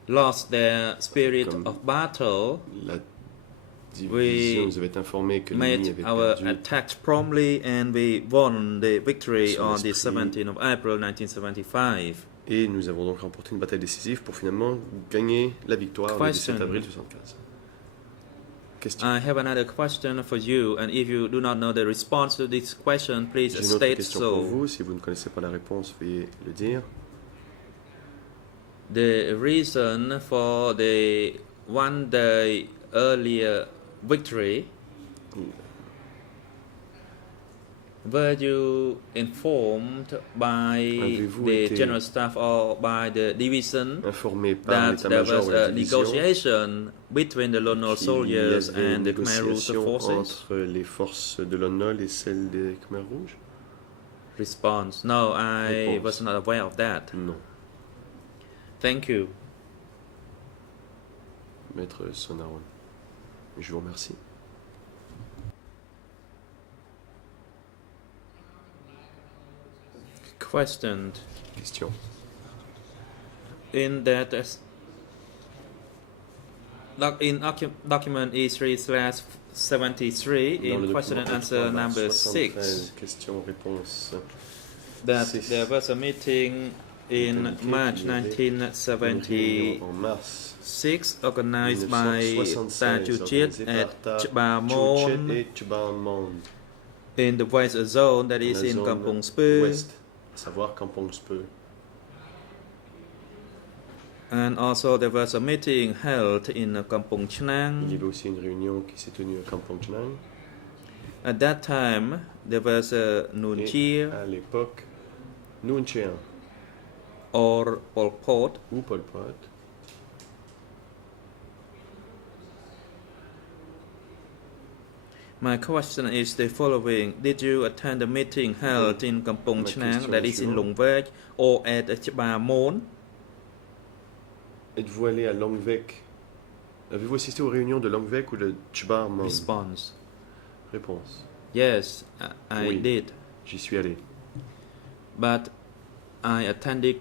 lost their spirit Comme of battle, la division we nous avait informé que l'ennemi made avait our perdu attacks promptly and we won the victory Son on the esprit. 17th of April 1975. et nous avons donc remporté une bataille décisive pour finalement gagner la victoire le 17 Question. avril 1975. Question. I have another question for you, and if you do not know the response to this question, please J'ai une autre state question pour so. vous. Si vous ne connaissez pas la réponse, veuillez le dire. The reason for the one day earlier victory, were you informed by Avez-vous the été general staff or by the division Informé par that there l'état-major was ou la a division negotiation between the Lone Nol qu'il y soldiers avait and une the Khmer Rouge négociation forces? entre les forces de Lone Nol et celles des Khmer Rouges? Response: No, I Réponse. was not aware of that. Non. Thank you. Maître Sonaron. Je vous remercie. Questioned. Question. In that document E3/73 Dans in le question and document answer number 73, 6 question-réponse. that 6. there was a meeting in Indiqué March qu'il y avait une 1976 réunion en mars organized by 1976 Tajujit organisée at par Chbamon et Chbamon in the west zone that dans is la in zone Kampong Speu, ouest, à savoir Kampong Speu. and also there was a meeting held in Kampong Il y Chnang. avait aussi une réunion qui s'est tenue à Kampong Chnang. At that time there was a Nuon Et Chea à l'époque, Nuon Chea or Pol Pot. ou Pol Pot My question is the following: Did you attend a meeting held in Kampong Ma Chnang question that est is in suivante. Long Vec or at Chbamon? Êtes-vous allé à Langvec? Avez-vous assisté aux réunions de Langvec ou de Chbamon? Response: Réponse. Yes, I Oui. did, J'y suis allé. but I attended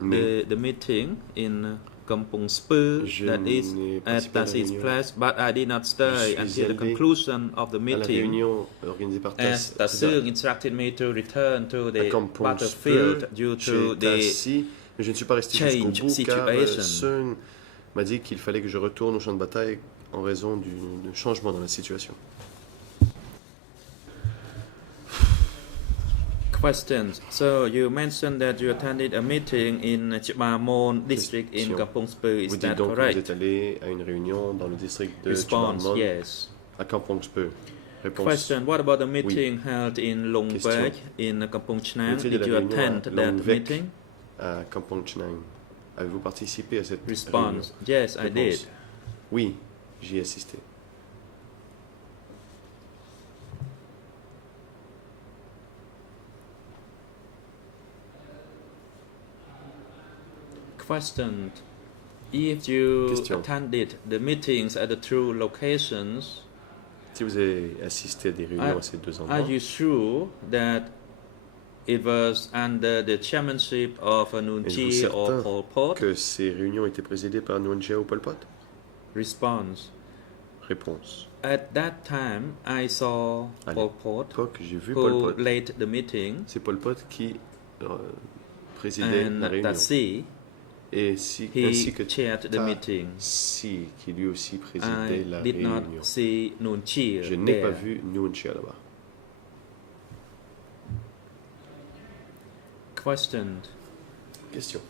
Mais the meeting in Kampong Speu je that is n'ai at participé à la Tasis réunion. Place, but I did not Je stay suis until the allé conclusion of the à la meeting, réunion organisée par as Tasung instructed me to return to à the Kampong battlefield Speu. due to J'étais the assis, mais je ne suis pas resté jusqu'au change bout car situation. Sun m'a dit qu'il fallait que je retourne au champ de bataille en raison du changement dans la situation. questions. So you mentioned that you attended a meeting in Chibamon district in Question. Kampong Speu. Is Vous dites that donc que vous correct? êtes allé à une réunion dans le district de Response: Chibamon Yes. à Kampong Speu. Réponse. Question: What about the meeting held in Long Question. Vec in Kampong Chnang? Meeting de Did la you réunion à attend that Long Vec. meeting? À Kampong Chnang. Avez-vous participé à cette réunion? Response: Yes, I did. Réponse. Oui, j'y ai assisté. Question: If you Question. attended the meetings at the two locations, Si vous avez assisté à des réunions à ces deux endroits, are you sure that it was under the chairmanship of Nuon Êtes-vous Chea or certain Pol Pot? que ces réunions étaient présidées par Nuon Chea ou Pol Pot? Response. Réponse. At that time, I saw À Pol Pot, l'époque, j'ai vu Pol who Pot. led the meeting, C'est Pol Pot qui présidait and la réunion. Tassi, Et ainsi que he chaired the meeting. Si, qui lui aussi I présidait la did not réunion. see Nuon Chea Je n'ai pas there. vu Nuon Chea là-bas. Question. Question.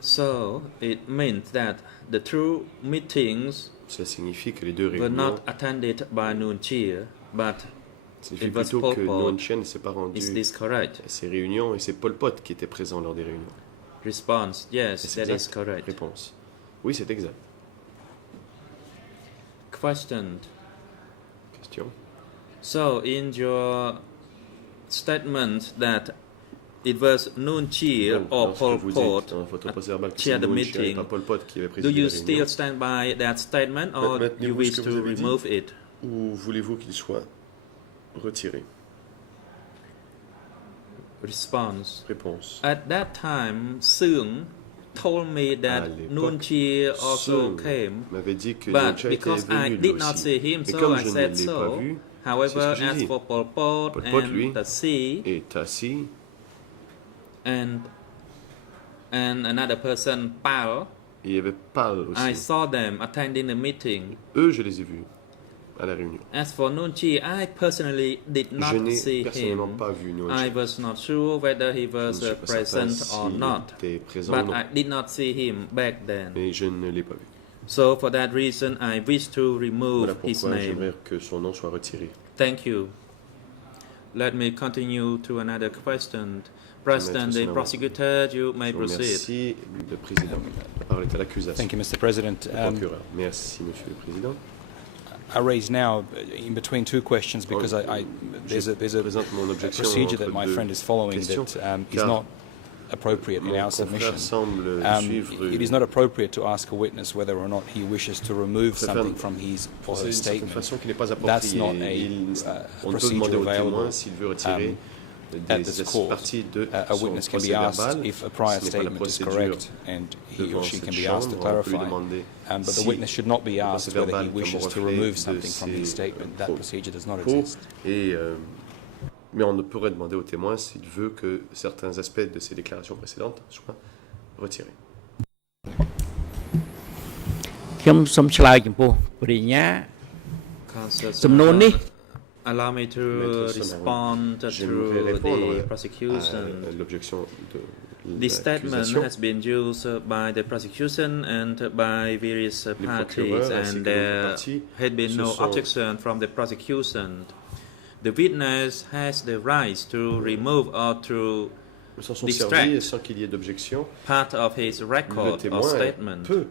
So it means that the two meetings Cela signifie que les deux were réunions, not attended by Nuon Chea, but signifie it was plutôt Pol que Pot. Nuon Chea ne s'est pas rendu is this correct? à ces réunions et c'est Pol Pot qui était présent lors des réunions. Response. Yes, Et c'est that is exact. correct. Réponse. Oui, c'est exact. Question. Question. So in your statement that it was Nuon Chea Donc, or lorsque Pol vous Pot dites dans votre procès-verbal que chair c'est the Nuon Chea et meeting, pas Pol Pot qui avait do présidé you la réunion, still stand by that statement or Maintenez-vous you ce wish que to vous avez dit? remove it? ou voulez-vous qu'il soit retiré? Response. Réponse. At that time, Seung told me that À l'époque, Nuon Chea also Seung came, m'avait dit que Nuon but Chea était because I venu lui did not aussi. see him, Mais so comme I je ne said l'ai pas so. vu, However, c'est ce que j'ai as dit. for Pol Pot Pol Pot, lui, and Tassi et Tassi and another person, Pal, et il y avait Pal I aussi. saw them attending the meeting. Eux, je les ai vus à la réunion. As for Nuon Chea, I personally did Je not n'ai see personnellement him. pas vu Nuon I Chea. was not sure whether he Je ne was suis pas present certain or s'il not, était présent ou but non. I did not see him back then. Mais je ne l'ai pas vu. So for that reason, I wish to remove Voilà his pourquoi name. j'aimerais que son nom soit retiré. Thank you. Let me continue to another question. President, the prosecutor, you may Je vous proceed. remercie, le président. La parole est à l'accusation. Thank you, Mr. President. Le procureur. Merci, monsieur le président. I raise now in between two questions because there's a présente mon objection procedure that entre my deux friend is following questions, that is car not appropriate in mon our submission. confrère semble suivre It is not appropriate to ask a witness whether or not he wishes to remove Préfère something from his or her d'une certaine statement. façon qui n'est pas That's appropriée. not a On peut demander procedure au témoin available s'il veut retirer at this court. parties de A son witness can be procès-verbal. asked if a prior Ce n'est pas la statement is procédure correct, and he or devant she can cette be asked to chambre. On peut lui clarify. demander But the si witness should not be le asked whether he procès-verbal wishes comme to reflet remove de something from his ses statement. That procedure does not propos. exist. Mais on ne pourrait demander au témoin s'il veut que certains aspects de ses déclarations précédentes soient retirés. ខ្ញុំសូមឆ្លើយចំពោះព្រះញ្ញា Counsel Some Sonara, ni. allow me to Maître Sonara, respond j'aimerais to répondre the à prosecution. l'objection de The statement l'accusation. has been used by the prosecution and by various Les parties, procureurs ainsi and que d'autres there parties had been se no sont- objection from the prosecution. The witness has the right to remove or to S'en sont distract servis sans qu'il y ait d'objection. part of his Le record or témoin statement. peut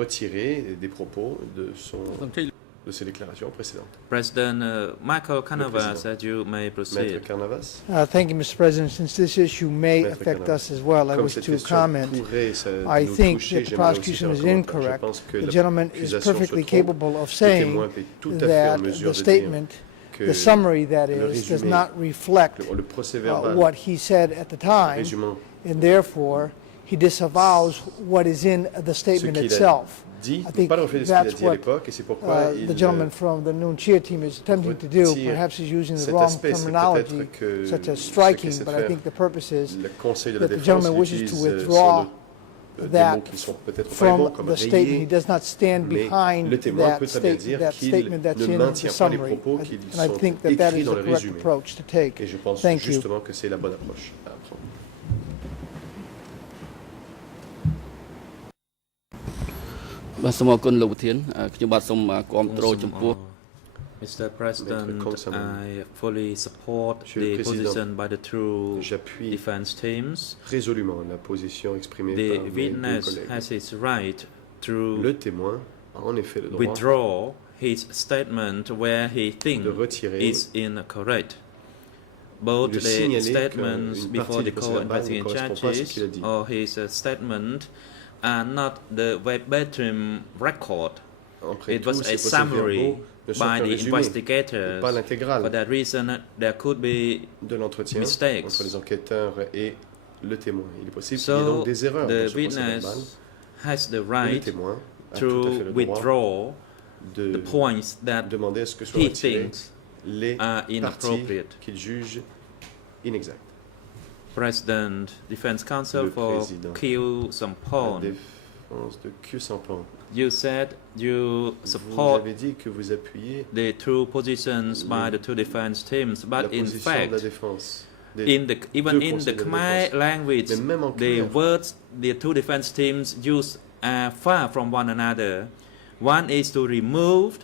retirer des propos de ses déclarations précédentes. President Michael Canavas, président. as you may Maître proceed. Carnavas, Thank you, Mr. President. Since this issue may Maître affect Canavas. us as well, I comme wish cette to question comment. pourrait I nous think toucher, that the j'aimerais aussi prosecution faire is un commentaire. Je incorrect. pense que The gentleman is l'accusation se perfectly trompe. capable of Le saying témoin est tout à fait en that mesure the de dire statement, que the summary that le is, does résumé, not reflect le procès-verbal what he said at the time, résumant and therefore he disavows what is in the statement qu'il a itself. dit, I think pas le reflet de ce qu'il a that's dit à what l'époque, et c'est pourquoi il the gentleman from the Nuon Chea team is attempting to do. retire Perhaps he's using the cet wrong aspect. C'est terminology, peut-être que such as ce striking, qu'il essaie de but I faire, think the purpose is le conseil de la that the défense gentleman wishes utilise to sans withdraw doute des that mots qui sont peut-être pas les bons, from comme the statement. He rayer, does not stand mais behind le témoin that, peut très bien dire qu'il statement that's ne in maintient the pas les summary. propos qui And I sont think that that écrits is dans the le correct résumé. approach to take. Et je pense Thank you. justement que c'est la bonne approche à prendre. Mr. President, I fully support Monsieur le the Président, position by the two j'appuie defense teams. résolument la position exprimée The par mes deux witness collègues. has his right to Le témoin a en effet le droit withdraw his statement where he thinks de retirer is incorrect. Both de the signaler statements qu'une before partie the du court and procès-verbal ne prosecuting correspond pas à ce judges qu'il a dit. or his statement are not the verbatim record. Après It tout, was ces a summary procès-verbaux ne sont by qu'un the résumé, et investigators. pas For l'intégrale that reason, there could be de l'entretien mistakes. entre les enquêteurs et le témoin. Il est possible qu'il y ait donc des erreurs dans the ce procès-verbal. witness has the Le right témoin a tout à fait to le droit withdraw the de points that demander à ce que soient he retirés thinks les are parties inappropriate. qu'il juge inexactes. President, Defense Counsel Le for président. Q La Sampon. défense de Q Sampon. You said you Vous support avez dit que vous appuyez the two positions by the two defense teams, la but in position de la fact, défense. even deux in the conseils de Khmer défense. language, Mais même en the Khmer, words the two defense teams use are far from one another. One is to remove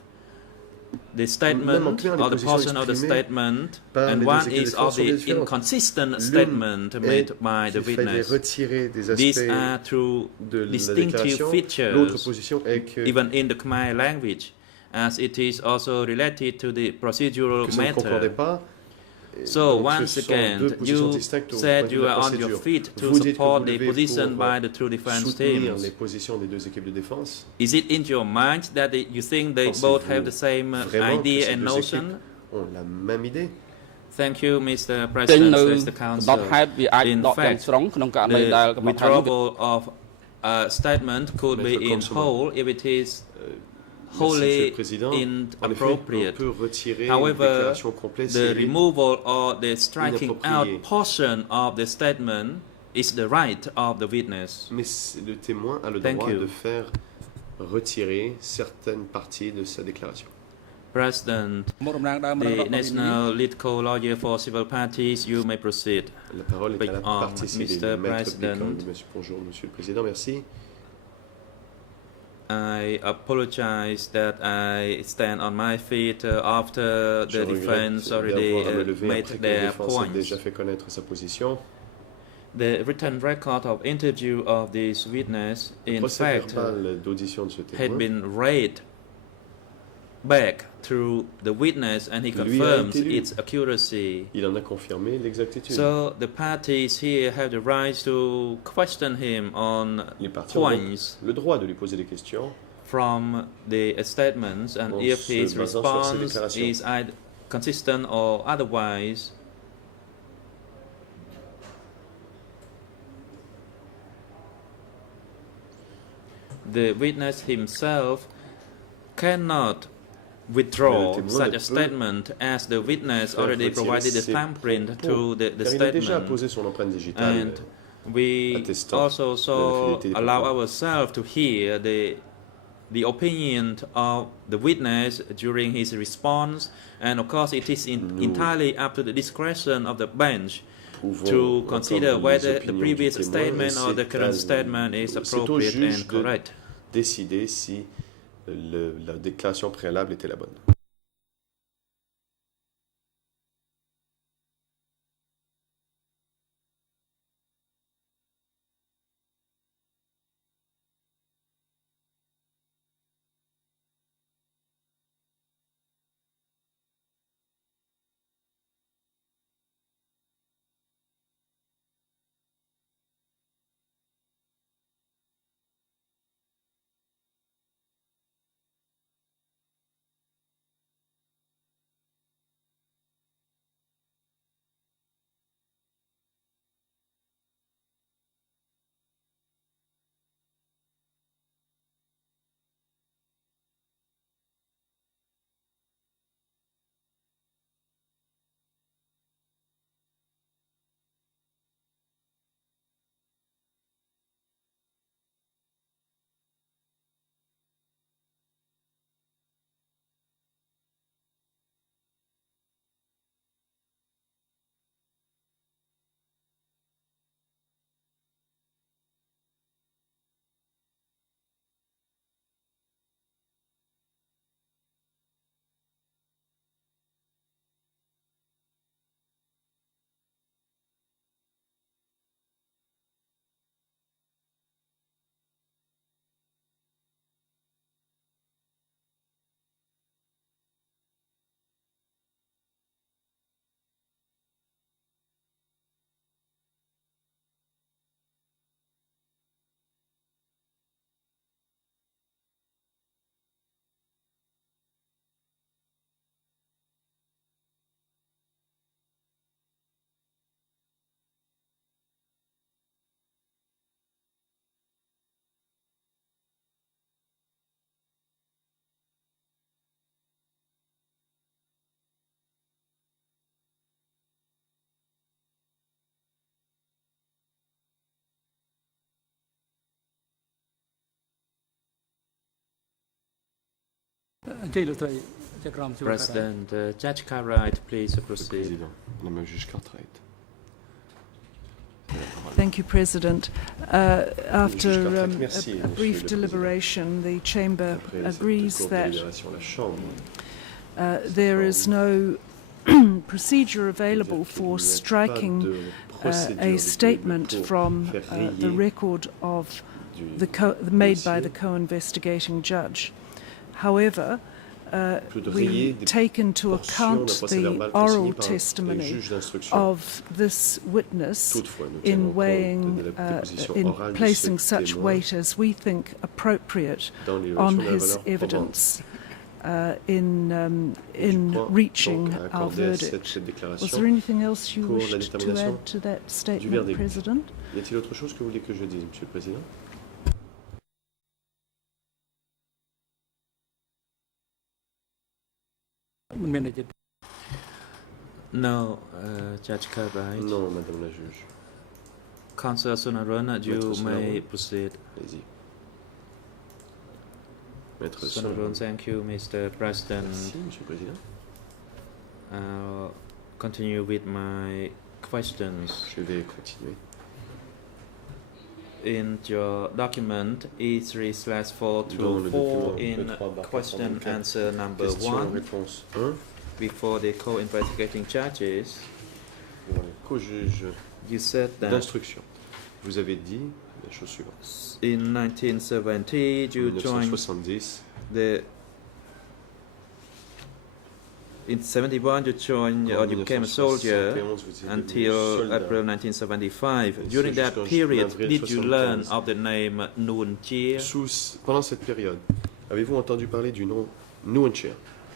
the statement Khmer, les or the positions portion of the exprimées statement, par and les one deux équipes de is défense of sont the différentes. inconsistent L'une statement made by the qu'il fallait witness. retirer des These aspects are two de la distinctive déclaration. L'autre features, position est que, even in the Khmer language, as it is also related to the procedural que ça ne concordait matter. pas. So Donc, once ce sont again, deux positions you distinctes au point said de vue you de la are on your procédure. feet to Vous dites que support vous the levez position pour by the two defense soutenir teams. les positions des deux équipes de défense. Is it in your mind that you think they both have the same Vraiment que idea ces and deux notion? équipes ont la même idée? Thank you, Mr. ចេញ President, នៅ says the ដ council. ហេតុវាអាច In ដកទាំង fact, ស្រុងក្នុងករណីដែល the កំណត់ហេតុនោះ withdrawal of a statement could be Maître in Consuelo. whole if it is Merci, Monsieur wholly le Président. En effet, on inappropriate. peut retirer une However, déclaration complète si the elle est removal or the striking inappropriée. out portion of the statement is the right of the witness. Mais le témoin a le Thank droit you. de faire retirer certaines parties de sa déclaration. President, មកតំណាងដើមរង the រដ្ឋ National Lead Co-Lawyer for Civil Parties, you may proceed. La parole est à la Big arm, partie civile. Mr. Maître President. Pécan. Bonjour, Monsieur le Président, merci. I apologize that I stand on my feet after Je the regrette defense already d'avoir à me lever made après que la their défense ait points. déjà fait connaître sa position. The written record of interview of this witness, Le in procès fact, verbal d'audition de ce had témoin been read back through the witness and he Lui a confirms été lu. its accuracy. il en a confirmé l'exactitude. So the parties here have the right to question him on Les parties ont donc points le droit de lui poser des questions from the statements, and En if se his basant sur ses response déclarations. is either consistent or otherwise, the witness himself cannot withdraw Le témoin such ne a peut statement as the witness faire already retirer provided the ses thumbprint propos, to the car il a déjà statement. posé son empreinte digitale. And we attestant also de la so fidélité des allow propos. ourselves to hear the opinion of the witness during his response, and of course it is entirely up to the discretion of the bench Pouvons to consider entendre les whether the opinions previous du témoin, statement or the c'est current à- statement is c'est au appropriate juge and de correct. décider si la déclaration préalable était la bonne. អញ្ជើញលោកស្រីចក្រមជួន President Judge Cartwright, please Monsieur le proceed. Président, Madame la juge Cartwright. Thank you, President. After Merci, a brief Monsieur le deliberation, the Chamber Après cette agrees courte that délibération, la Chambre there is no procedure available for striking a statement from the record of made by the co-investigating judge. However, we take into account the oral testimony of this witness in weighing, in placing such weight as we think appropriate on his evidence in reaching our verdict. Was there anything else you wished to add to that statement, President? Y a-t-il autre chose que vous voulez que je dise, Monsieur le Président? No, Judge Cartwright. Non, Madame la juge. Counsel Sonaron, you Maître may Sonaron. proceed. Allez-y. Maître Sonaron, Sonaron. thank you, Mr. President. Merci, Monsieur le Président. I'll continue with my questions. Je vais continuer. In your document E3/4 Dans through le 4 document in E3/4, question answer number Question 1 réponse 1. before the co-investigating judges, Devant les co-juges you said that d'instruction. Vous avez dit la chose suivante. in 1970 En you joined 1970, the in 71 you joined or you became a soldier 1971, vous êtes devenu until soldat. April 1975. Et During ce that jusqu'en period, avril did you learn 75. of the name Nuon Chea? Pendant cette période, avez-vous entendu parler du nom Nuon Chea?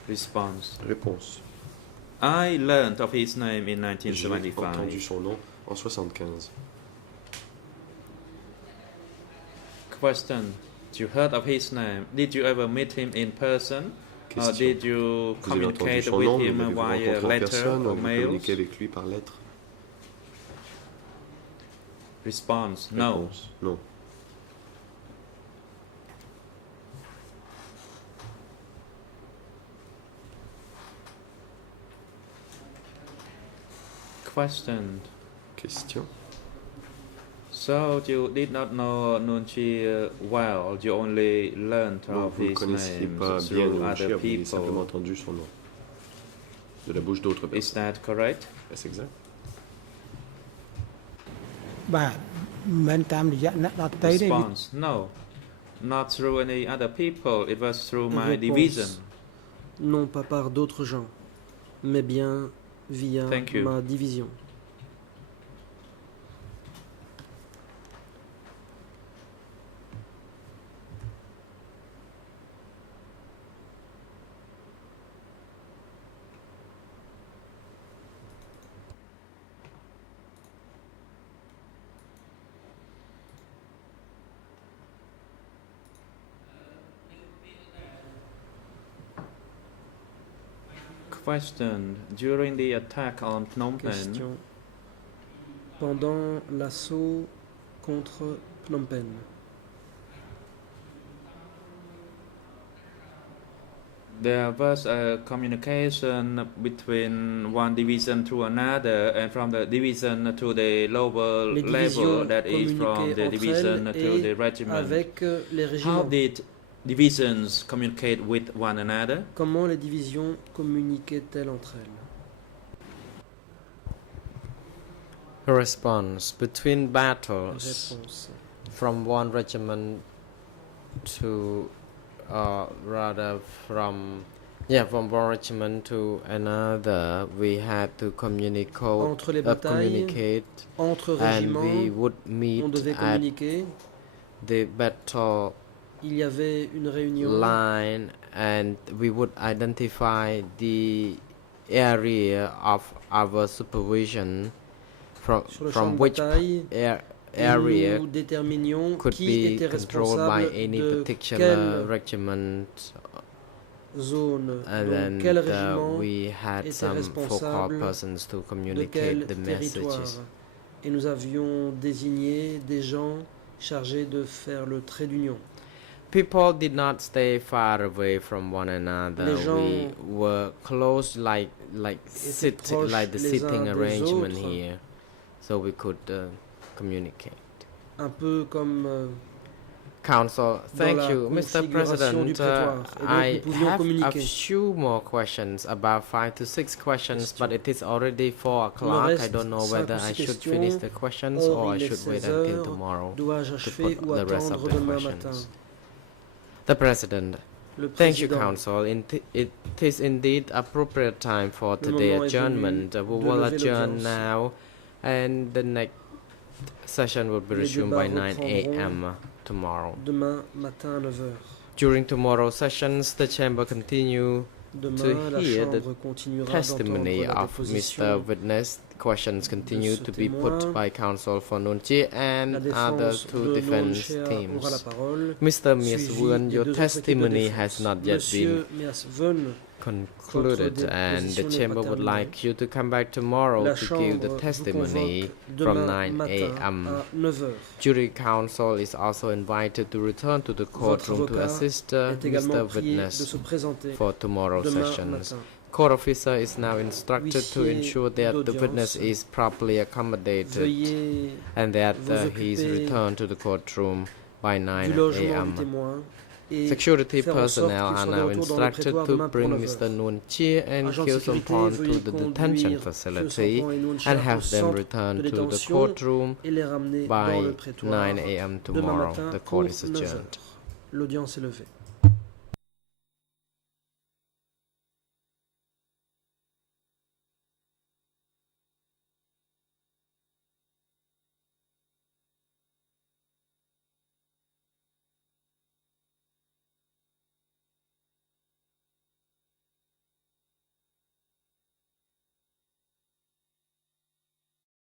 Response. Réponse. I learned of his name in J'ai entendu 1975. son nom en 75. Question. You heard of his name. Did you ever meet him in person? Or Question. did you Vous avez entendu communicate son with nom, him l'avez-vous via rencontré en letter personne, or avez-vous mails? communiqué avec lui par lettre? Response. No. Réponse. Non. Question. Question. So you did not know Nuon Chea well. You only learned Donc of vous ne his connaissiez name pas bien through Nuon Chea, other vous avez simplement people. entendu son nom. De la bouche d'autres Is personnes. that correct? Est-ce exact? បាទមិនមែនតាមរយៈអ្នកដទៃទេ Response. No. Not through any other people. It was through my Réponse. division. Non pas par d'autres gens, mais bien via Thank you. ma division. Question. During the attack on Phnom Penh, Question. Pendant l'assaut contre Phnom Penh, there was a communication between one division to another and from the division to the lower les level, divisions that is from communiquaient the entre division elles to the et regiment. avec les How régiments. did divisions communicate with one another? Comment les divisions communiquaient-elles entre elles? Response. Between battles, Réponse. from one regiment to rather from one regiment to another, we had to Entre les batailles, communicate, entre and we régiments, would meet on devait at communiquer. the battle Il y avait une réunion line, and we would identify the area of our supervision sur le champ from de which bataille. Et area nous déterminions could qui be était controlled by responsable any de particular quelle regiment, zone, and donc quel then régiment we had était some focal responsable persons to de communicate quel the territoire. messages. Et nous avions désigné des gens chargés de faire le trait d'union. People did not stay far away from one another. Les gens We were close like the les sitting uns des arrangement autres. here, so we could communicate. Un peu comme Council, thank la you, Mr. configuration du President. prétoire. Et donc, I nous pouvions have a communiquer. few more questions, about 5 to 6 questions, but it is already 4 Il me o'clock. I reste don't know 5 whether ou 6 I should questions. finish the questions Or, or I il est should wait 16 until heures. tomorrow Dois-je to achever put ou the rest of attendre the demain matin? questions. The President. Le Thank you, Président. Council. It is indeed appropriate time for Le today's moment est adjournment. venu We de will lever adjourn l'audience. now, and the next session will be Les resumed débats by 9 reprendront a.m. tomorrow. Demain matin à 9h. During tomorrow's sessions, the Chamber continue Demain, la hear the Chambre continuera testimony d'entendre la of déposition Mr. Witness. Questions continue ce to be témoin. put by Counsel for Nuon Chea La and other défense two de defense Nuon Chea aura la teams. parole. Mr. Mies suivi Vuon, des your deux autres équipes de testimony défense. has not yet been Monsieur Mies Vuon, concluded, votre and the déposition n'est Chamber pas would terminée. like you to come back tomorrow La to give Chambre the vous testimony convoque from demain 9 matin a.m. à 9h. Jury counsel is also invited to return to the Votre courtroom to avocat assist est également Mr. prié de Witness se présenter for tomorrow's demain sessions. matin. Court officer is now instructed to Huissier ensure that the witness d'audience, is properly accommodated Veuillez and that vous he is occuper returned to the courtroom by du 9 logement du a.m. témoin et Security faire en sorte personnel qu'il are soit de now retour dans le instructed prétoire to demain pour bring 9h. Mr. Nuon Chea and Agents de Kyo sécurité, Song-pon to veuillez the detention conduire facility Kyo Song-pon et Nuon Chea and au have them centre returned de to the détention courtroom et les ramener dans by le prétoire 9 a.m. demain tomorrow. matin The pour court is 9h. adjourned. L'audience est levée.